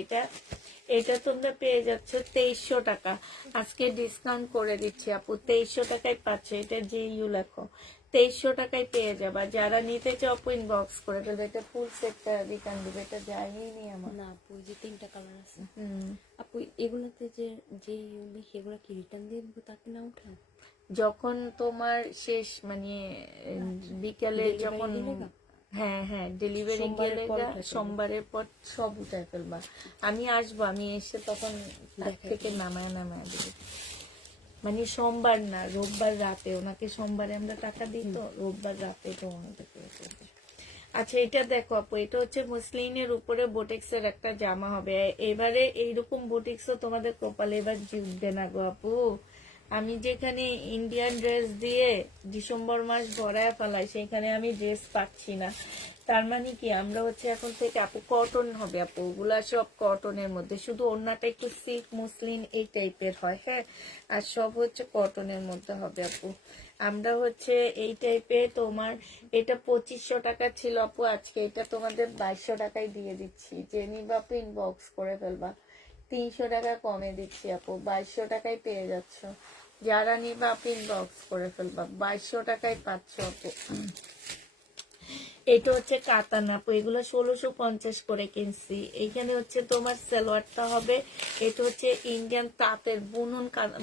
এটা তোমরা পেয়ে যাচ্ছ 2300 টাকা। আজকে ডিসকাউন্ট করে দিচ্ছি আপু, 2300 টাকায় পাচ্ছ। এটা যে ইউ লেখো, 2300 টাকায় পেয়ে যাবা। যারা নিতে চাও আপু ইনবক্স করে দেবে। এটা ফুল সেটটা রিটার্ন দিবে, এটা যায়নি আমার। না আপু, যে 3টা কালার আছে হুম, আপু, এগুলোতে যে যে লিখে এগুলো কি রিটার্ন দিয়ে দেবো তাকে না উঠান? যখন তোমার শেষ মানে বিকালে Delivery যখন, দিলে গা? হ্যাঁ হ্যাঁ, ডেলিভারি সোমবারের গেলে পর গা, উঠাতে হবে। সোমবারের পর সব উঠায় ফেলবা। আমি আসবো, আমি এসে তখন তার দেখাই থেকে দিবো। নামায় নামায় দেবো। মানে সোমবার না, রোববার রাতে। ওনাকে সোমবারে আমরা টাকা দিই, তো রোববার রাতে তো ওনাকে pay করবো। আচ্ছা এটা দেখো আপু, এটা হচ্ছে মুসলিনের উপরে বোটেক্সের একটা জামা হবে। এবারে এইরকম বোটেক্সও তোমাদের কপালে এবার জুটবে না গো আপু। আমি যেখানে ইন্ডিয়ান ড্রেস দিয়ে ডিসেম্বর মাস ভরায় ফেলাই, সেখানে আমি ড্রেস পাচ্ছি না। তার মানে কি আমরা হচ্ছে এখন থেকে আপু কটন হবে আপু, ওগুলা সব কটনের মধ্যে, শুধু ওড়নাটা একটু সিল্ক মুসলিন এই টাইপের হয়, হ্যাঁ, আর সব হচ্ছে কটনের মধ্যে হবে আপু। আমরা হচ্ছে এই টাইপের, তোমার এটা 2500 টাকা ছিল আপু, আজকে এটা তোমাদের 2200 টাকায় দিয়ে দিচ্ছি। যে নিবা আপু ইনবক্স করে ফেলবা, 300 টাকা কমে দিচ্ছি আপু, 2200 টাকায় পেয়ে যাচ্ছ। যারা নিবা আপু ইনবক্স করে ফেলবা, 2200 টাকায় পাচ্ছ আপু। এটা হচ্ছে কাতান আপু, এগুলো 1650 করে কিনছি। এইখানে হচ্ছে তোমার সালোয়ারটা হবে, এটা হচ্ছে ইন্ডিয়ান তাঁতের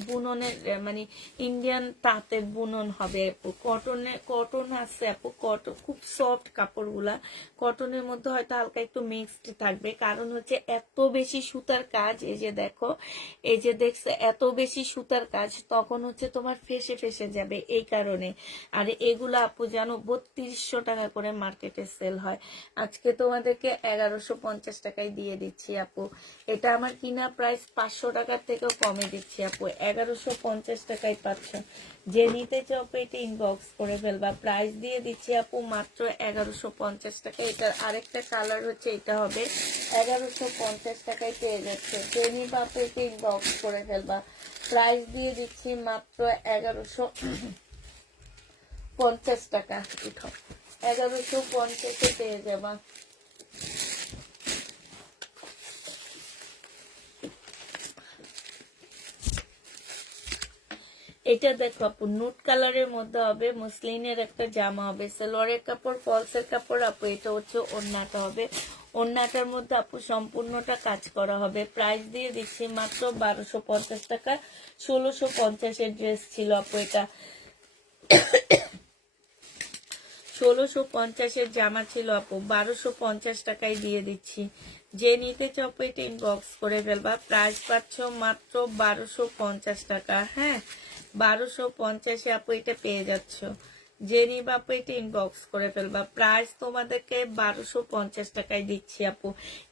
বুননের মানে ইন্ডিয়ান তাঁতের বুনন হবে আপু। কটন আছে আপু, কটন খুব সফট কাপড়গুলা, কটনের মধ্যে হয়তো হালকা একটু মিক্সড থাকবে, কারণ হচ্ছে এত বেশি সুতার কাজ। এই যে দেখো, এই যে দেখছো এত বেশি সুতার কাজ, তখন হচ্ছে তোমার ফেসে ফেসে যাবে, এই কারণে। আর এগুলো আপু জানো 3200 টাকা করে মার্কেটে সেল হয়, আজকে তোমাদেরকে 1150 টাকায় দিয়ে দিচ্ছি আপু। এটা আমার কিনা প্রাইস 500 টাকার থেকেও কমে দিচ্ছি আপু, 1150 টাকায় পাচ্ছ। যে নিতে চাও এটা ইনবক্স করে ফেলবা, প্রাইস দিয়ে দিচ্ছি আপু মাত্র 1150 টাকা। এটার আরেকটা কালার হচ্ছে এটা হবে, 1150 টাকায় পেয়ে যাচ্ছে। যে নিবা আপু এটা ইনবক্স করে ফেলবা, প্রাইস দিয়ে দিচ্ছি মাত্র 1150 টাকা। উঠো, 1150-এ পেয়ে যাবা। এটা দেখো আপু, নুট কালারের মধ্যে হবে, মুসলিনের একটা জামা হবে, সালোয়ারের কাপড় ফলসের কাপড় আপু। এটা হচ্ছে ওড়নাটা হবে, ওড়নাটার মধ্যে আপু সম্পূর্ণটা কাজ করা হবে। প্রাইস দিয়ে দিচ্ছি মাত্র 1250 টাকা। 1650-এর ড্রেস ছিল আপু, এটা 1650-এর জামা ছিল আপু, 1250 টাকায় দিয়ে দিচ্ছি। যে নিতে চাও এটা ইনবক্স করে ফেলবা, প্রাইস পাচ্ছ মাত্র 1250 টাকা। হ্যাঁ, 1250-এ আপু এটা পেয়ে যাচ্ছ। যে নিবা আপু এটা ইনবক্স করে ফেলবা, প্রাইস তোমাদেরকে 1250 টাকায় দিচ্ছি আপু।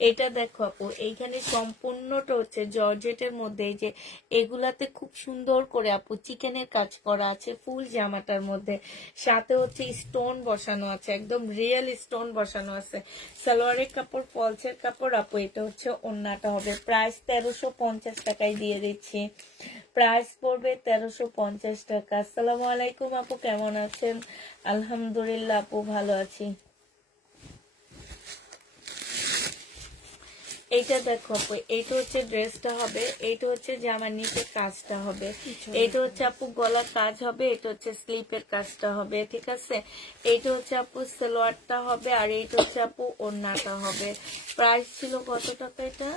এটা দেখো আপু, এইখানে সম্পূর্ণটা হচ্ছে জর্জেটের মধ্যে, এই যে এগুলাতে খুব সুন্দর করে আপু চিকেনের কাজ করা আছে ফুল জামাটার মধ্যে, সাথে হচ্ছে স্টোন বসানো আছে, একদম রিয়েল স্টোন বসানো আছে। সালোয়ারের কাপড় ফলসের কাপড় আপু। এটা হচ্ছে ওড়নাটা হবে, প্রাইস 1350 টাকায় দিয়ে দিচ্ছি। প্রাইস পড়বে 1350 টাকা। আসসালামু আলাইকুম আপু, কেমন আছেন? আলহামদুলিল্লাহ আপু, ভালো আছি। এইটা দেখো আপু, এইটা হচ্ছে ড্রেসটা হবে, এইটা হচ্ছে জামার নিচে কাজটা হবে, এইটা হচ্ছে আপু গলার কাজ হবে, এটা হচ্ছে স্লিপের কাজটা হবে, ঠিক আছে। এইটা হচ্ছে আপু সালোয়ারটা হবে, আর এইটা হচ্ছে আপু ওড়নাটা হবে। প্রাইস ছিল কত টাকা এটা?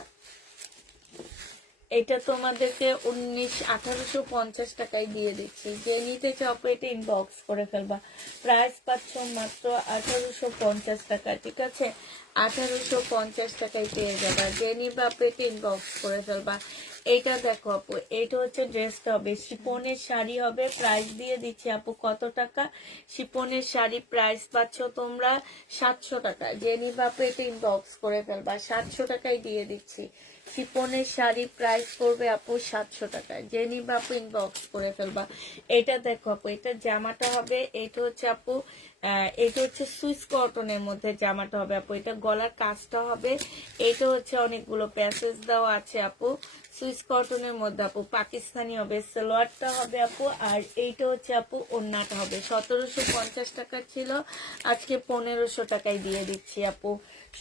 এটা তোমাদেরকে 1850 টাকায় দিয়ে দিচ্ছি। যে নিতে চাও এটা ইনবক্স করে ফেলবা, প্রাইস পাচ্ছ মাত্র 1850 টাকা, ঠিক আছে। 1850 টাকায় পেয়ে যাবা। যে নিবা এটা ইনবক্স করে ফেলবা। এইটা দেখো আপু, এইটা হচ্ছে ড্রেসটা হবে, শিপনের শাড়ি হবে, প্রাইস দিয়ে দিচ্ছি আপু কত টাকা? শিপনের শাড়ি প্রাইস পাচ্ছ তোমরা 700 টাকা। যে নিবা এটা ইনবক্স করে ফেলবা, 700 টাকায় দিয়ে দিচ্ছি। শিপনের শাড়ি প্রাইস করবে আপু 700 টাকা। যে নিবা আপু ইনবক্স করে ফেলবা। এটা দেখো আপু, এটা জামাটা হবে, এটা হচ্ছে আপু এটা হচ্ছে সুইস কটনের মধ্যে জামাটা হবে আপু। এটা গলার কাজটা হবে, এটা হচ্ছে অনেকগুলো প্যাসেজ দেওয়া আছে আপু, সুইস কটনের মধ্যে আপু, পাকিস্তানি হবে। সালোয়ারটা হবে আপু, আর এইটা হচ্ছে আপু ওড়নাটা হবে। 1750 টাকা ছিল, আজকে 1500 টাকায় দিয়ে দিচ্ছি আপু।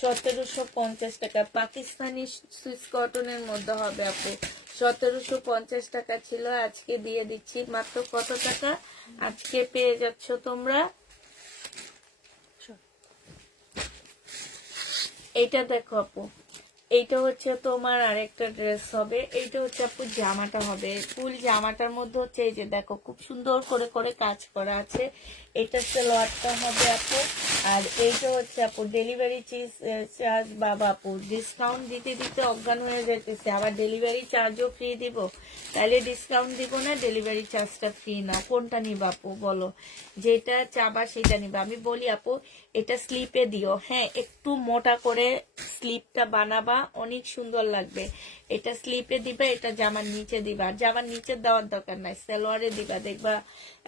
1750 টাকা পাকিস্তানি সুইস কটনের মধ্যে হবে আপু। 1750 টাকা ছিল, আজকে দিয়ে দিচ্ছি মাত্র কত টাকা? আজকে পেয়ে যাচ্ছ তোমরা, এইটা দেখো আপু, এইটা হচ্ছে তোমার আরেকটা ড্রেস হবে। এইটা হচ্ছে আপু জামাটা হবে, ফুল জামাটার মধ্যে হচ্ছে এই যে দেখো খুব সুন্দর করে করে কাজ করা আছে। এটা সালোয়ারটা হবে আপু, আর এইটা হচ্ছে আপু ডেলিভারি চার্জ বাবা আপু ডিসকাউন্ট দিতে দিতে অজ্ঞান হয়ে যেতেছে, আবার ডেলিভারি চার্জও ফ্রি দিব, তাহলে ডিসকাউন্ট দিব না, ডেলিভারি চার্জটা ফ্রি না, কোনটা নিবা আপু বলো? যেটা চাবা সেটা নিবা। আমি বলি আপু এটা স্লিপে দিও, হ্যাঁ একটু মোটা করে স্লিপটা বানাবা, অনেক সুন্দর লাগবে। এটা স্লিপে দিবা, এটা জামার নিচে দিবা, আর জামার নিচে দেওয়ার দরকার নাই, সালোয়ারে দিবা, দেখবা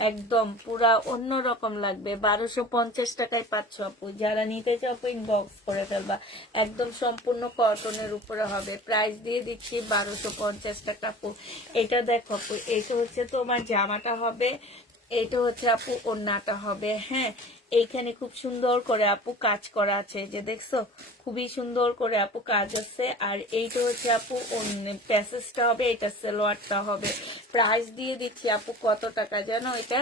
একদম পুরা অন্যরকম লাগবে। 1250 টাকায় পাচ্ছ আপু, যারা নিতে চাও আপু ইনবক্স করে ফেলবা। একদম সম্পূর্ণ কটনের উপরে হবে, প্রাইস দিয়ে দিচ্ছি 1250 টাকা আপু। এটা দেখো আপু, এটা হচ্ছে তোমার জামাটা হবে, এটা হচ্ছে আপু ওড়নাটা হবে। হ্যাঁ এইখানে খুব সুন্দর করে আপু কাজ করা আছে, যে দেখছো খুবই সুন্দর করে আপু কাজ আছে। আর এইটা হচ্ছে আপু প্যাসেজটা হবে, এটা সালোয়ারটা হবে। প্রাইস দিয়ে দিচ্ছি আপু কত টাকা জানো? এটা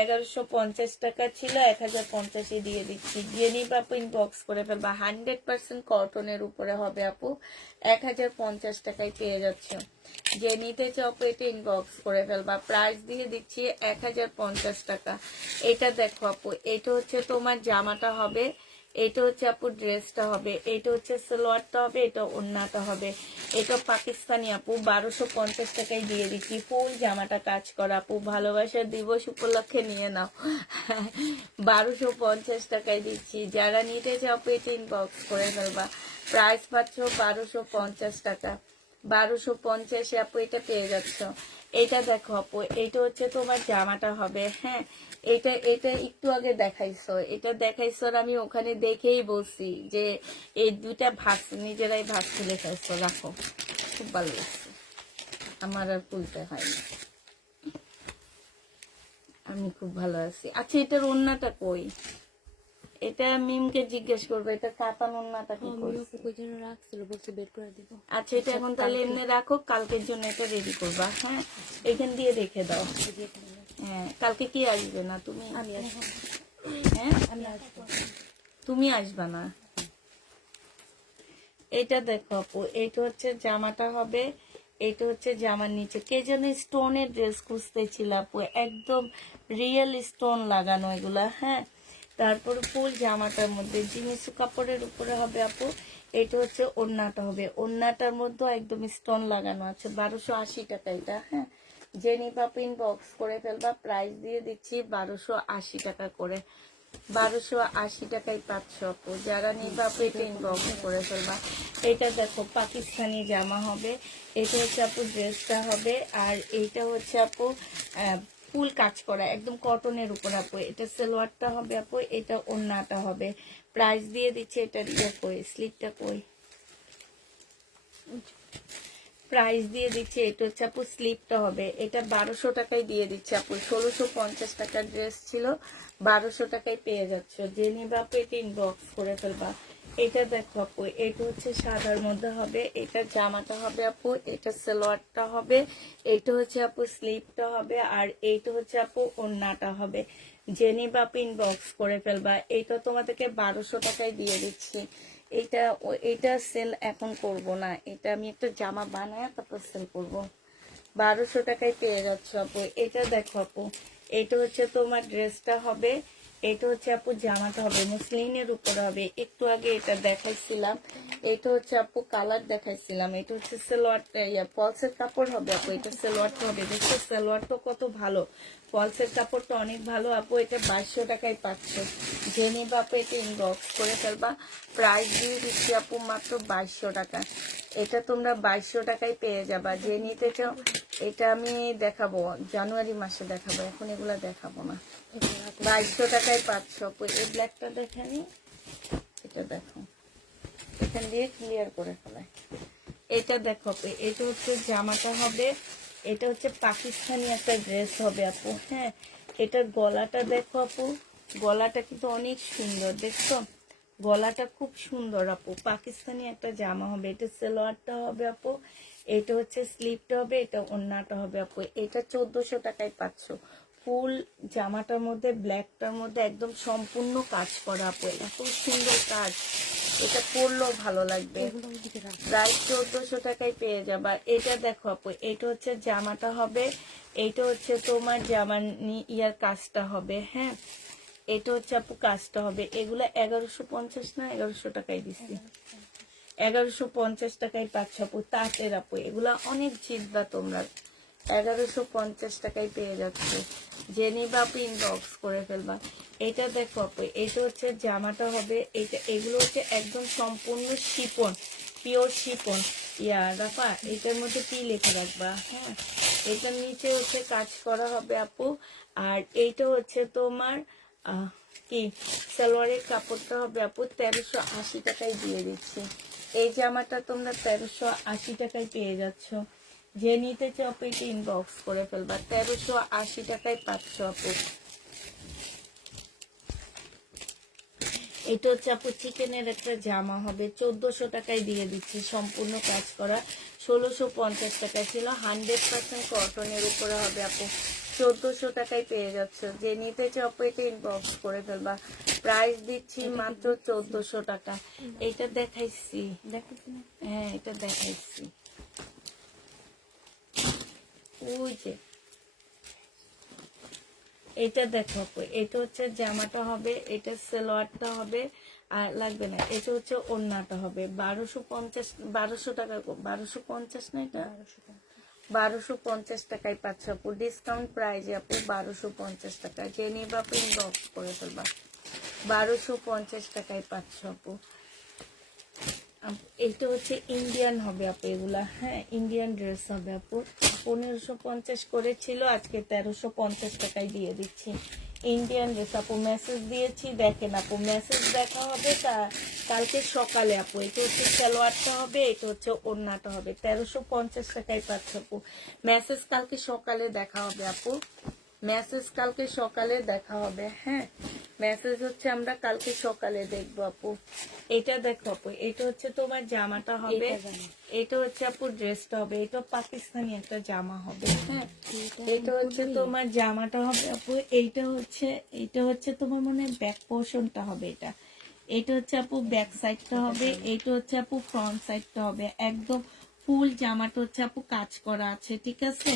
1150 টাকা ছিল, 1050 দিয়ে দিচ্ছি। দিয়ে নিবা আপু ইনবক্স করে ফেলবা, 100% কটনের উপরে হবে আপু, 1050 টাকায় পেয়ে যাচ্ছে। যে নিতে চাও আপু এটা ইনবক্স করে ফেলবা, প্রাইস দিয়ে দিচ্ছি 1050 টাকা। এটা দেখো আপু, এটা হচ্ছে তোমার জামাটা হবে, এটা হচ্ছে আপু ড্রেসটা হবে, এটা হচ্ছে সালোয়ারটা হবে, এটা ওড়নাটা হবে। এটা পাকিস্তানি আপু 1250 টাকায় দিয়ে দিচ্ছি, ফুল জামাটা কাজ করা আপু, ভালোবাসার দিবস উপলক্ষে নিয়ে নাও। 1250 টাকায় দিচ্ছি, যারা নিতে চাও আপু এটা ইনবক্স করে ফেলবা, প্রাইস পাচ্ছ 1250 টাকা। 1250 আপু এটা পেয়ে যাচ্ছ। এটা দেখো আপু, এটা হচ্ছে তোমার জামাটা হবে। হ্যাঁ এটা এটা একটু আগে দেখাইছো, এটা দেখাইছো আর আমি ওখানে দেখেই বলছি যে এই দুইটা ভাস নিজেরাই ভাস তুলে খাইছো, রাখো, খুব ভালো লাগছে, আমার আর তুলতে হয়নি, আমি খুব ভালো আছি। আচ্ছা এটার ওড়নাটা কই? এটা মিমকে জিজ্ঞেস করবো, এটা কাতান ওড়নাটা কি করছে? রাখছিল, বলছে বের করে দিব। আচ্ছা এটা এখন তাহলে এমনি রাখো, কালকের জন্য এটা রেডি করবা। হ্যাঁ এখান দিয়ে রেখে দাও। হ্যাঁ কালকে কি আসবে না তুমি? আমি আসবো। হ্যাঁ আমি আসবো। তুমি আসবা না? এটা দেখো আপু, এটা হচ্ছে জামাটা হবে, এটা হচ্ছে জামার নিচে। কে যেন স্টোনের ড্রেস খুঁজতেছিল আপু, একদম রিয়েল স্টোন লাগানো এগুলা। হ্যাঁ তারপর ফুল জামাটার মধ্যে জিনিসু কাপড়ের উপরে হবে আপু। এটা হচ্ছে ওড়নাটা হবে, ওড়নাটার মধ্যে একদম স্টোন লাগানো আছে। 1280 টাকা এটা। হ্যাঁ যে নিবা ইনবক্স করে ফেলবা, প্রাইস দিয়ে দিচ্ছি 1280 টাকা করে। 1280 টাকায় পাচ্ছ আপু, যারা নিবা আপু এটা ইনবক্স করে ফেলবা। এটা দেখো পাকিস্তানি জামা হবে, এটা হচ্ছে আপু ড্রেসটা হবে, আর এইটা হচ্ছে আপু ফুল কাজ করা একদম কটনের উপর আপু। এটা সালোয়ারটা হবে আপু, এটা ওড়নাটা হবে। প্রাইস দিয়ে দিচ্ছে, এটা কই স্লিপটা কই, প্রাইস দিয়ে দিচ্ছে, এটা হচ্ছে আপু স্লিপটা হবে। এটা 1200 টাকায় দিয়ে দিচ্ছে আপু, 1650 টাকার ড্রেস ছিল, 1200 টাকায় পেয়ে যাচ্ছ। যে নিবা আপু এটা ইনবক্স করে ফেলবা। এটা দেখো আপু, এটা হচ্ছে সাদার মধ্যে হবে, এটা জামাটা হবে আপু, এটা সালোয়ারটা হবে, এটা হচ্ছে আপু স্লিপটা হবে, আর এইটা হচ্ছে আপু ওড়নাটা হবে। যে নিবা আপু ইনবক্স করে ফেলবা। এটা তোমাদেরকে 1200 টাকায় দিয়ে দিচ্ছি। এটা সেল এখন করব না, এটা আমি একটা জামা বানায় তারপর সেল করব। 1200 টাকায় পেয়ে যাচ্ছ আপু। এটা দেখো আপু, এটা হচ্ছে তোমার ড্রেসটা হবে, এটা হচ্ছে আপু জামাটা হবে, মুসলিনের উপরে হবে। একটু আগে এটা দেখাইছিলাম, এটা হচ্ছে আপু কালার দেখাইছিলাম, এটা হচ্ছে সালোয়ারটা, পলসের কাপড় হবে আপু, এটা সালোয়ারটা হবে। দেখছো সালোয়ারটা কত ভালো, পলসের কাপড়টা অনেক ভালো আপু। এটা 2200 টাকায় পাচ্ছ। যে নিবা আপু এটা ইনবক্স করে ফেলবা, প্রাইস দিয়ে দিচ্ছি আপু মাত্র 2200 টাকা। এটা তোমরা 2200 টাকায় পেয়ে যাবা। যে নিতে চাও এটা আমি দেখাবো জানুয়ারি মাসে দেখাবো, এখন এগুলা দেখাবো না। 2200 টাকায় পাচ্ছ আপু। এই ব্ল্যাকটা দেখানি, এটা দেখো, এখান দিয়ে ক্লিয়ার করে ফেলায়। এটা দেখো আপু, এটা হচ্ছে জামাটা হবে, এটা হচ্ছে পাকিস্তানি একটা ড্রেস হবে আপু। হ্যাঁ এটার গলাটা দেখো আপু, গলাটা কিন্তু অনেক সুন্দর, দেখছো গলাটা খুব সুন্দর আপু। পাকিস্তানি একটা জামা হবে, এটা সালোয়ারটা হবে আপু, এটা হচ্ছে স্লিভটা হবে, এটা ওড়নাটা হবে আপু। এটা 1400 টাকায় পাচ্ছ। ফুল জামাটার মধ্যে ব্ল্যাকটার মধ্যে একদম সম্পূর্ণ কাজ করা আপু, এত সুন্দর কাজ, এটা পরলেও ভালো লাগবে। প্রায় 1400 টাকায় পেয়ে যাবা। এটা দেখো আপু, এটা হচ্ছে জামাটা হবে, এইটা হচ্ছে তোমার জামার ইয়ার কাজটা হবে। হ্যাঁ এটা হচ্ছে আপু কাজটা হবে, এগুলা 1150 না 1100 টাকায় দিচ্ছি, 1150 টাকায় পাচ্ছ আপু, তাঁতের আপু এগুলা অনেক জিতবা তোমরা, 1150 টাকায় পেয়ে যাচ্ছে, জেনিবা আপু ইনবক্স করে ফেলবা। এটা দেখো আপু, এটা হচ্ছে জামাটা হবে, এটা এগুলো হচ্ছে একদম সম্পূর্ণ শিপন, পিওর শিপন। ইয়া রাফা, এটার মধ্যে কি লেখা রাখবা, হ্যাঁ এটার নিচে হচ্ছে কাজ করা হবে আপু। আর এইটা হচ্ছে তোমার কি সালোয়ারের কাপড়টা হবে আপু 1380 টাকায় দিয়ে দিচ্ছি। এই জামাটা তোমরা 1380 টাকায় পেয়ে যাচ্ছ, যে নিতে চাও পেটে ইনবক্স করে ফেলবা, 1380 টাকায় পাচ্ছ আপু। এটা হচ্ছে আপু চিকেনের একটা জামা হবে, 1400 টাকায় দিয়ে দিচ্ছি, সম্পূর্ণ কাজ করা, 1650 টাকায় ছিল, 100% কটনের উপরে হবে আপু, 1400 টাকায় পেয়ে যাচ্ছে, যে নিতে চাও পেটে ইনবক্স করে ফেলবা। প্রাইস দিচ্ছি মাত্র 1400 টাকা। এটা দেখাইছি, হ্যাঁ এটা দেখাইছি, ওই যে এটা দেখো আপু, এটা হচ্ছে জামাটা হবে, এটা সালোয়ারটা হবে, আর লাগবে না, এটা হচ্ছে ওড়নাটা হবে 1250, 1200 টাকা, 1250 না, এটা 1250 টাকায় পাচ্ছ আপু, ডিসকাউন্ট প্রাইজে আপু 1250 টাকা, যে নিবা আপু ইনবক্স করে ফেলবা, 1250 টাকায় পাচ্ছ আপু। এটা হচ্ছে ইন্ডিয়ান হবে আপু এগুলা, হ্যাঁ ইন্ডিয়ান ড্রেস হবে আপু, 1550 করে ছিল, আজকে 1350 টাকায় দিয়ে দিচ্ছি, ইন্ডিয়ান ড্রেস আপু। মেসেজ দিয়েছি দেখেন আপু, মেসেজ দেখা হবে কালকে সকালে আপু। এটা হচ্ছে সালোয়ারটা হবে, এটা হচ্ছে ওড়নাটা হবে, 1350 টাকায় পাচ্ছ আপু। মেসেজ কালকে সকালে দেখা হবে আপু, মেসেজ কালকে সকালে দেখা হবে, হ্যাঁ মেসেজ হচ্ছে আমরা কালকে সকালে দেখবো আপু। এটা দেখো আপু, এটা হচ্ছে তোমার জামাটা হবে, এটা হচ্ছে আপু ড্রেসটা হবে, এটা পাকিস্তানি একটা জামা হবে, হ্যাঁ এটা হচ্ছে তোমার জামাটা হবে আপু। এইটা হচ্ছে তোমার মনে হয় ব্যাক পোর্শনটা হবে, এটা হচ্ছে আপু ব্যাক সাইডটা হবে, এইটা হচ্ছে আপু ফ্রন্ট সাইডটা হবে, একদম ফুল জামাটা হচ্ছে আপু কাজ করা আছে, ঠিক আছে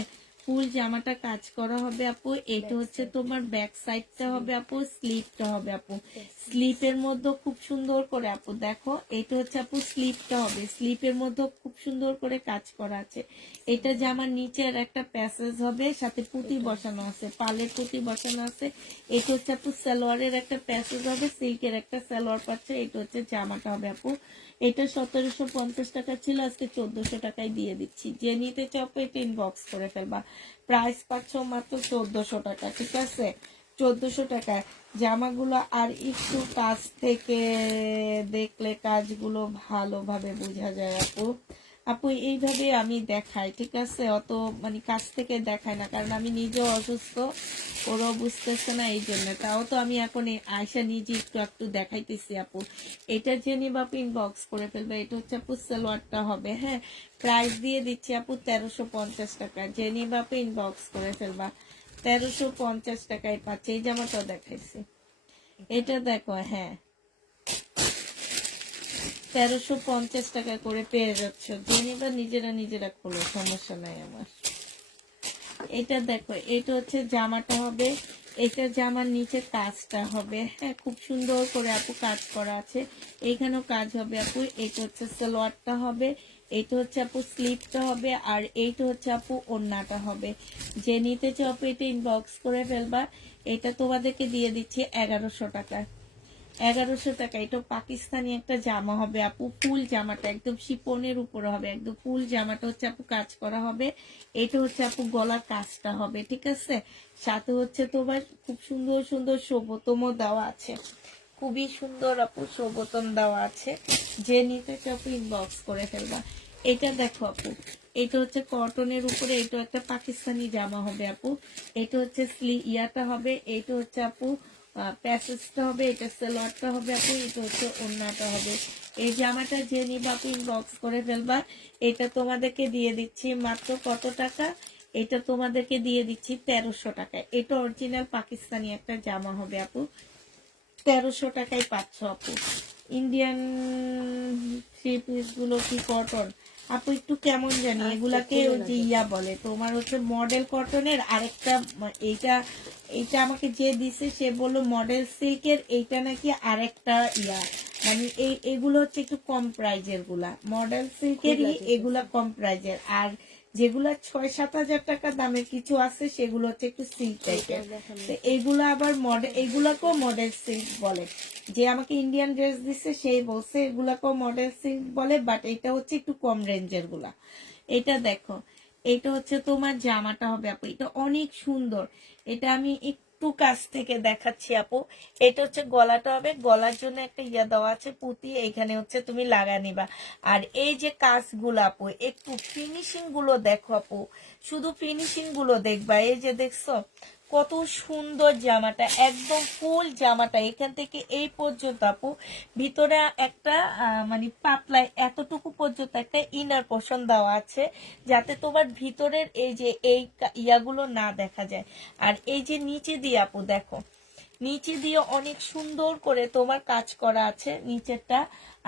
ফুল জামাটা কাজ করা হবে আপু। এটা হচ্ছে তোমার ব্যাক সাইডটা হবে আপু, স্লিপটা হবে আপু, স্লিপের মধ্যে খুব সুন্দর করে আপু দেখো, এটা হচ্ছে আপু স্লিপটা হবে, স্লিপের মধ্যে খুব সুন্দর করে কাজ করা আছে। এটা জামার নিচের একটা প্যাসেজ হবে, সাথে পুঁতি বসানো আছে, পালের পুঁতি বসানো আছে। এটা হচ্ছে আপু সালোয়ারের একটা প্যাসেজ হবে, সিল্কের একটা সালোয়ার পাচ্ছে। এটা হচ্ছে জামাটা হবে আপু, এটা 1750 টাকা ছিল, আজকে 1400 টাকায় দিয়ে দিচ্ছি, যে নিতে চাও এটা ইনবক্স করে ফেলবা। প্রাইস পাচ্ছ মাত্র 1400 টাকা, ঠিক আছে 1400 টাকা। জামাগুলো আর একটু কাছ থেকে দেখলে কাজগুলো ভালোভাবে বোঝা যায় আপু। আপু এইভাবে আমি দেখাই, ঠিক আছে অত মানে কাছ থেকে দেখাই না, কারণ আমি নিজেও অসুস্থ, ওরাও বুঝতেছে না, এই জন্য। তাও তো আমি এখন আয়সা নিজে একটু একটু দেখাইতেছি আপু। এটা জেনে বা ইনবক্স করে ফেলবে। এটা হচ্ছে আপু সালোয়ারটা হবে, হ্যাঁ প্রাইস দিয়ে দিচ্ছি আপু 1350 টাকা, জেনে বা ইনবক্স করে ফেলবা, 1350 টাকায় পাচ্ছে। এই জামাটা দেখাইছি, এটা দেখো, হ্যাঁ 1350 টাকা করে পেয়ে যাচ্ছ, জেনে বা নিজেরা খোলো, সমস্যা নাই আমার। এটা দেখো, এটা হচ্ছে জামাটা হবে, এটা জামার নিচে কাজটা হবে, হ্যাঁ খুব সুন্দর করে আপু কাজ করা আছে, এইখানেও কাজ হবে আপু। এটা হচ্ছে সালোয়ারটা হবে, এটা হচ্ছে আপু স্লিপটা হবে, আর এইটা হচ্ছে আপু ওড়নাটা হবে। যে নিতে চাও আপু এটা ইনবক্স করে ফেলবা। এটা তোমাদেরকে দিয়ে দিচ্ছি 1100 টাকা, 1100 টাকা। এটা পাকিস্তানি একটা জামা হবে আপু, ফুল জামাটা একদম শিপনের উপরে হবে, একদম ফুল জামাটা হচ্ছে আপু কাজ করা হবে। এটা হচ্ছে আপু গলার কাজটা হবে, ঠিক আছে সাথে হচ্ছে তোমার খুব সুন্দর সুন্দর শোভতমও দেওয়া আছে, খুবই সুন্দর আপু শোভতম দেওয়া আছে। যে নিতে চাও আপু ইনবক্স করে ফেলবা। এটা দেখো আপু, এটা হচ্ছে কটনের উপরে, এটা একটা পাকিস্তানি জামা হবে আপু। এটা হচ্ছে ইয়াটা হবে, এটা হচ্ছে আপু প্যাসেজটা হবে, এটা সালোয়ারটা হবে আপু, এটা হচ্ছে ওড়নাটা হবে। এই জামাটা যে নিবা আপু ইনবক্স করে ফেলবা। এটা তোমাদেরকে দিয়ে দিচ্ছি মাত্র কত টাকা, এটা তোমাদেরকে দিয়ে দিচ্ছি 1300 টাকায়। এটা অরিজিনাল পাকিস্তানি একটা জামা হবে আপু, 1300 টাকায় পাচ্ছ আপু। ইন্ডিয়ান থ্রি পিস গুলো কি কটন, আপু একটু কেমন জানি এগুলাকে ওই যে ইয়া বলে তোমার হচ্ছে মডেল কটনের আরেকটা এইটা এইটা আমাকে যে দিছে সে বললো মডেল সিল্কের এইটা নাকি আরেকটা ইয়া মানে এগুলো হচ্ছে একটু কম প্রাইজের গুলা মডেল সিল্কেরই এগুলা কম প্রাইজের আর যেগুলা 6-7 হাজার টাকা দামের কিছু আছে সেগুলো হচ্ছে একটু সিল্ক টাইপের এইগুলো আবার মডেল এইগুলাকেও মডেল সিল্ক বলে যে আমাকে ইন্ডিয়ান ড্রেস দিচ্ছে সেই বলছে এগুলাকেও মডেল সিল্ক বলে বাট এটা হচ্ছে একটু কম রেঞ্জের গুলা এটা দেখো এটা হচ্ছে তোমার জামাটা হবে আপু এটা অনেক সুন্দর এটা আমি একটু কাছ থেকে দেখাচ্ছি আপু এটা হচ্ছে গলাটা হবে গলার জন্য একটা ইয়া দেওয়া আছে পুঁতি এইখানে হচ্ছে তুমি লাগা নিবা আর এই যে কাজগুলো আপু একটু ফিনিশিং গুলো দেখো আপু শুধু ফিনিশিং গুলো দেখবা এই যে দেখছো কত সুন্দর জামাটা একদম ফুল জামাটা এখান থেকে এই পর্যন্ত আপু ভিতরে একটা মানে পাতলায় এতটুকু পর্যন্ত একটা ইনার পোর্শন দেওয়া আছে যাতে তোমার ভিতরের এই যে এই ইয়াগুলো না দেখা যায় আর এই যে নিচে দিয়ে আপু দেখো নিচে দিয়ে অনেক সুন্দর করে তোমার কাজ করা আছে নিচেরটা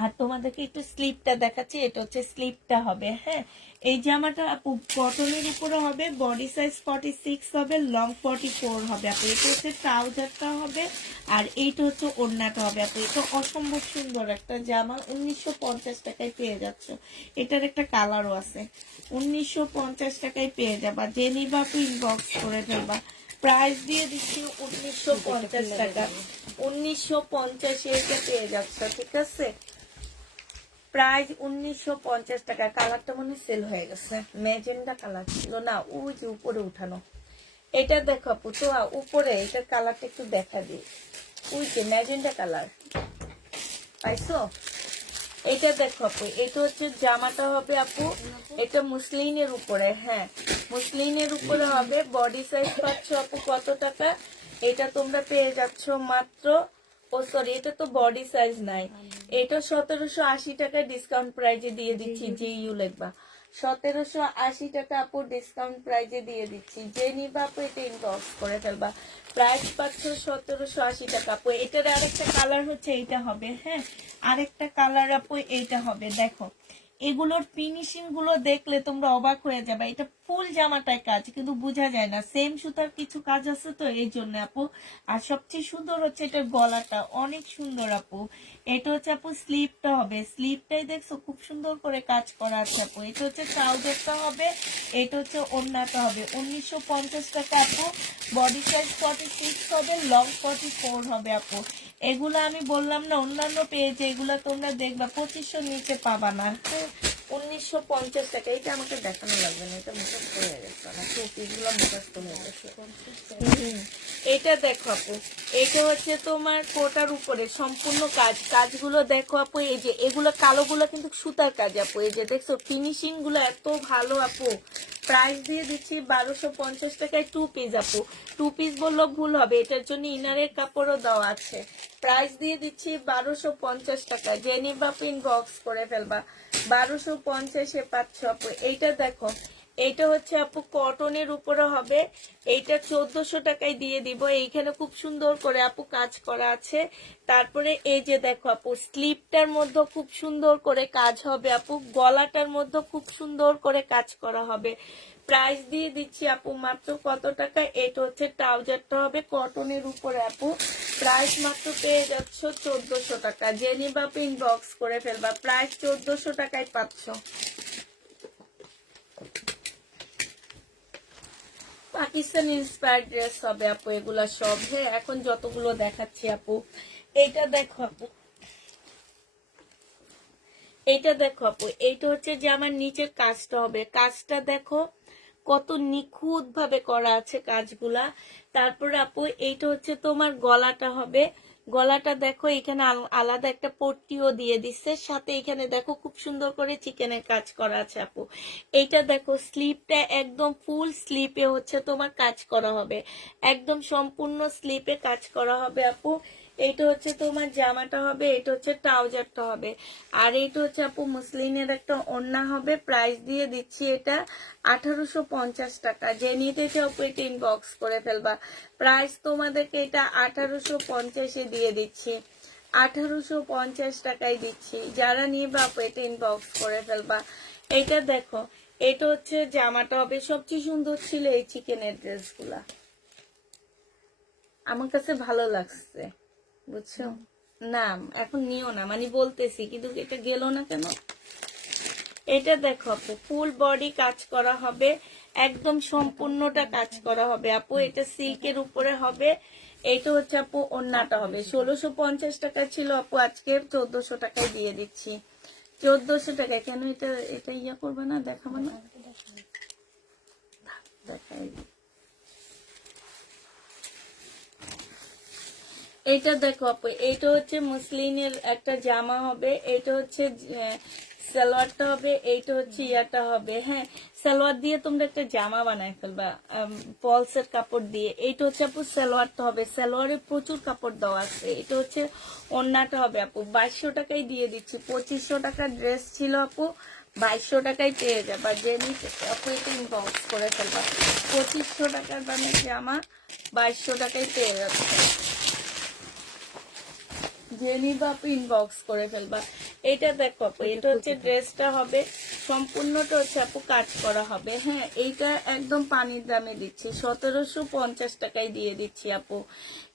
আর তোমাদেরকে একটু স্লিপটা দেখাচ্ছি এটা হচ্ছে স্লিপটা হবে হ্যাঁ এই জামাটা আপু কটনের উপরে হবে বডি সাইজ 46 হবে লং 44 হবে আপু এটা হচ্ছে ট্রাউজারটা হবে আর এইটা হচ্ছে ওড়নাটা হবে আপু এটা অসম্ভব সুন্দর একটা জামা 1950 টাকায় পেয়ে যাচ্ছ এটার একটা কালারও আছে 1950 টাকায় পেয়ে যাবা যে নিবা আপু ইনবক্স করে ফেলবা প্রাইস দিয়ে দিচ্ছি 1950 টাকা 1950 এটা পেয়ে যাচ্ছ ঠিক আছে প্রাইস 1950 টাকা কালারটা মনে সেল হয়ে গেছে ম্যাজেন্ডা কালার ছিল না ওই যে উপরে উঠানো এটা দেখো আপু তো উপরে এটার কালারটা একটু দেখা দিই ওই যে ম্যাজেন্ডা কালার পাইছো এটা দেখো আপু এটা হচ্ছে জামাটা হবে আপু এটা মুসলিনের উপরে হ্যাঁ মুসলিনের উপরে হবে বডি সাইজ পাচ্ছ আপু কত টাকা এটা তোমরা পেয়ে যাচ্ছ মাত্র ও সরি এটা তো বডি সাইজ নাই এটা 1780 টাকা ডিসকাউন্ট প্রাইজে দিয়ে দিচ্ছি যে ইউ লিখবা 1780 টাকা আপু ডিসকাউন্ট প্রাইজে দিয়ে দিচ্ছি যে নিবা আপু এটা ইনবক্স করে ফেলবা প্রাইস পাচ্ছ 1780 টাকা আপু এটার আরেকটা কালার হচ্ছে এইটা হবে হ্যাঁ আরেকটা কালার আপু এইটা হবে দেখো এগুলোর ফিনিশিং গুলো দেখলে তোমরা অবাক হয়ে যাবে এটা ফুল জামাটায় কাজ কিন্তু বোঝা যায় না সেম সুতার কিছু কাজ আছে তো এই জন্য আপু আর সবচেয়ে সুন্দর হচ্ছে এটার গলাটা অনেক সুন্দর আপু এটা হচ্ছে আপু স্লিপটা হবে স্লিপটাই দেখছো খুব সুন্দর করে কাজ করা আছে আপু এটা হচ্ছে ট্রাউজারটা হবে এটা হচ্ছে ওড়নাটা হবে 1950 টাকা আপু বডি সাইজ 46 হবে লং 44 হবে আপু এগুলো আমি বললাম না অন্যান্য পেজে এগুলো তোমরা দেখবা 2500 নিচে পাবা না 1950 টাকা এটা আমাকে দেখানো লাগবে না এটা মুখস্থ হয়ে গেছে না টুপিগুলো মুখস্থ হয়ে গেছে এটা দেখো আপু এটা হচ্ছে তোমার কোটার উপরে সম্পূর্ণ কাজগুলো দেখো আপু এই যে এগুলো কালোগুলো কিন্তু সুতার কাজ আপু এই যে দেখছো ফিনিশিং গুলো এত ভালো আপু প্রাইস দিয়ে দিচ্ছি 1250 টাকায় 2 পিস আপু 2 পিস বললেও ভুল হবে এটার জন্য ইনারের কাপড়ও দেওয়া আছে প্রাইস দিয়ে দিচ্ছি 1250 টাকা যে নিবা ইনবক্স করে ফেলবা 1250 এ পাচ্ছ আপু এইটা দেখো এইটা হচ্ছে আপু কটনের উপরে হবে এইটা 1400 টাকায় দিয়ে দিব এইখানে খুব সুন্দর করে আপু কাজ করা আছে তারপরে এই যে দেখো আপু স্লিপটার মধ্যে খুব সুন্দর করে কাজ হবে আপু গলাটার মধ্যে খুব সুন্দর করে কাজ করা হবে প্রাইস দিয়ে দিচ্ছি আপু মাত্র কত টাকা এটা হচ্ছে ট্রাউজারটা হবে কটনের উপরে আপু প্রাইস মাত্র পেয়ে যাচ্ছ 1400 টাকা যে নিবা আপু ইনবক্স করে ফেলবা প্রাইস 1400 টাকায় পাচ্ছ পাকিস্তান ইন্সপায়ার্ড ড্রেস হবে আপু এগুলা সব হ্যাঁ এখন যতগুলো দেখাচ্ছি আপু এইটা দেখো আপু এইটা দেখো আপু এইটা হচ্ছে যে আমার নিচের কাজটা হবে কাজটা দেখো কত নিখুঁত ভাবে করা আছে কাজগুলা তারপরে আপু এইটা হচ্ছে তোমার গলাটা হবে গলাটা দেখো এখানে আলাদা একটা পট্টিও দিয়ে দিচ্ছে সাথে এখানে দেখো খুব সুন্দর করে চিকেনের কাজ করা আছে আপু এইটা দেখো স্লিপটা একদম ফুল স্লিপে হচ্ছে তোমার কাজ করা হবে একদম সম্পূর্ণ স্লিপে কাজ করা হবে আপু এইটা হচ্ছে তোমার জামাটা হবে এটা হচ্ছে ট্রাউজারটা হবে আর এইটা হচ্ছে আপু মুসলিনের একটা ওড়না হবে প্রাইস দিয়ে দিচ্ছি এটা 1850 টাকা যে নিতে চাও পেট ইনবক্স করে ফেলবা প্রাইস তোমাদেরকে এটা 1850 দিয়ে দিচ্ছি 1850 টাকায় দিচ্ছি যারা নিবা পেট ইনবক্স করে ফেলবা এইটা দেখো, এটা হচ্ছে জামাটা হবে। সবচেয়ে সুন্দর ছিল এই চিকেনের ড্রেসগুলা, আমার কাছে ভালো লাগছে, বুঝছো? না এখন নিও না, মানে বলতেছি, কিন্তু এটা গেল না কেন? এটা দেখো আপু, ফুল বডি কাজ করা হবে, একদম সম্পূর্ণটা কাজ করা হবে আপু। এটা সিল্কের উপরে হবে। এটা হচ্ছে আপু ওড়নাটা হবে। 1650 টাকা ছিল আপু, আজকে 1400 টাকায় দিয়ে দিচ্ছি। 1400 টাকায়। কেন এটা এটা ইয়া করবে না, দেখাবো না, দেখাই। এটা দেখো আপু, এটা হচ্ছে মুসলিনের একটা জামা হবে। এটা হচ্ছে সালোয়ারটা হবে। এইটা হচ্ছে ইয়াটা হবে। হ্যাঁ, সালোয়ার দিয়ে তোমরা একটা জামা বানায় ফেলবা পলসের কাপড় দিয়ে। এইটা হচ্ছে আপু সালোয়ারটা হবে। সালোয়ারে প্রচুর কাপড় দেওয়া আছে। এটা হচ্ছে ওড়নাটা হবে আপু। 2200 টাকায় দিয়ে দিচ্ছি। 2500 টাকার ড্রেস ছিল আপু, 2200 টাকায় পেয়ে যাবা। যে নিচে আপু এটা ইনবক্স করে ফেলবা। 2500 টাকার দামের জামা 2200 টাকায় পেয়ে যাচ্ছে। জেনিবা আপু ইনবক্স করে ফেলবা। এটা দেখো আপু, এটা হচ্ছে ড্রেসটা হবে, সম্পূর্ণটা হচ্ছে আপু কাজ করা হবে। হ্যাঁ, এইটা একদম পানির দামে দিচ্ছি, 1750 টাকায় দিয়ে দিচ্ছি আপু।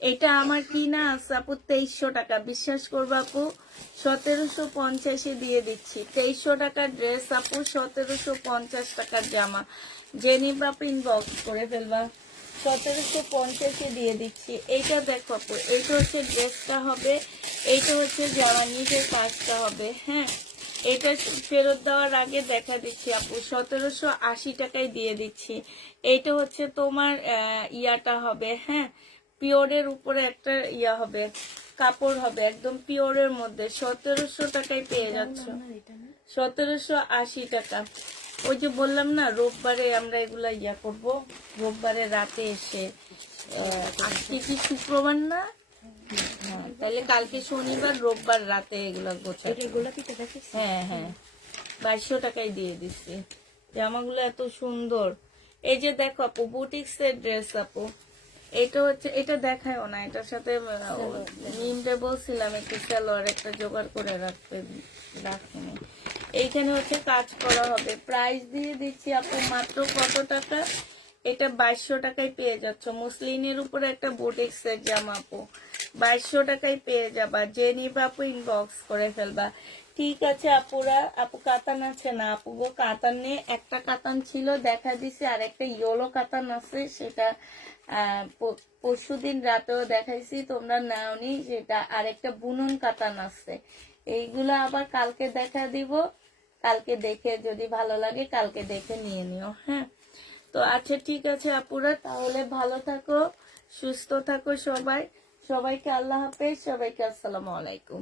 এটা আমার কিনা আছে আপু 2300 টাকা, বিশ্বাস করবো আপু, 1750-এ দিয়ে দিচ্ছি। 2300 টাকার ড্রেস আপু, 1750 টাকার জামা। জেনিবা আপু ইনবক্স করে ফেলবা। 1750-এ দিয়ে দিচ্ছি। এইটা দেখো আপু, এইটা হচ্ছে ড্রেসটা হবে, এইটা হচ্ছে জামা নিচের কাজটা হবে। হ্যাঁ, এটা ফেরত দেওয়ার আগে দেখা দিচ্ছি আপু, 1780 টাকায় দিয়ে দিচ্ছি। এইটা হচ্ছে তোমার ইয়াটা হবে। হ্যাঁ, পিওরের উপরে একটা ইয়া হবে, কাপড় হবে একদম পিওরের মধ্যে। 1700 টাকায় পেয়ে যাচ্ছ, 1780 টাকা। ওই যে বললাম না, রোববারে আমরা এগুলা ইয়া করব, রোববারে রাতে এসে। আজকে কি শুক্রবার না? হ্যাঁ, তাহলে কালকে শনিবার, রোববার রাতে এগুলা গোছাবো। হ্যাঁ হ্যাঁ, 2200 টাকায় দিয়ে দিচ্ছি। জামাগুলো এত সুন্দর। এই যে দেখো আপু, বুটিক্সের ড্রেস আপু। এটা হচ্ছে, এটা দেখায়ও না, এটার সাথে নিমতে বলছিলাম একটু সালোয়ার একটা জোগাড় করে রাখতে, রাখিনি। এইখানে হচ্ছে কাজ করা হবে। প্রাইস দিয়ে দিচ্ছি আপু মাত্র কত টাকা? এটা 2200 টাকায় পেয়ে যাচ্ছ। মুসলিনের উপরে একটা বুটিক্সের জামা আপু, 2200 টাকায় পেয়ে যাবা। যে নিবা আপু ইনবক্স করে ফেলবা। ঠিক আছে আপুরা। আপু কাতান আছে না? আপু গো কাতান নেই, একটা কাতান ছিল দেখা দিছে, আর একটা ইয়েলো কাতান আছে, সেটা পরশুদিন রাতেও দেখাইছি, তোমরা নাওনি সেটা। আর একটা বুনন কাতান আছে, এইগুলা আবার কালকে দেখা দিব। কালকে দেখে যদি ভালো লাগে কালকে দেখে নিয়ে নিও। হ্যাঁ, তো আচ্ছা ঠিক আছে আপুরা, তাহলে ভালো থাকো, সুস্থ থাকো সবাই। সবাইকে আল্লাহ হাফেজ, সবাইকে আসসালামু আলাইকুম।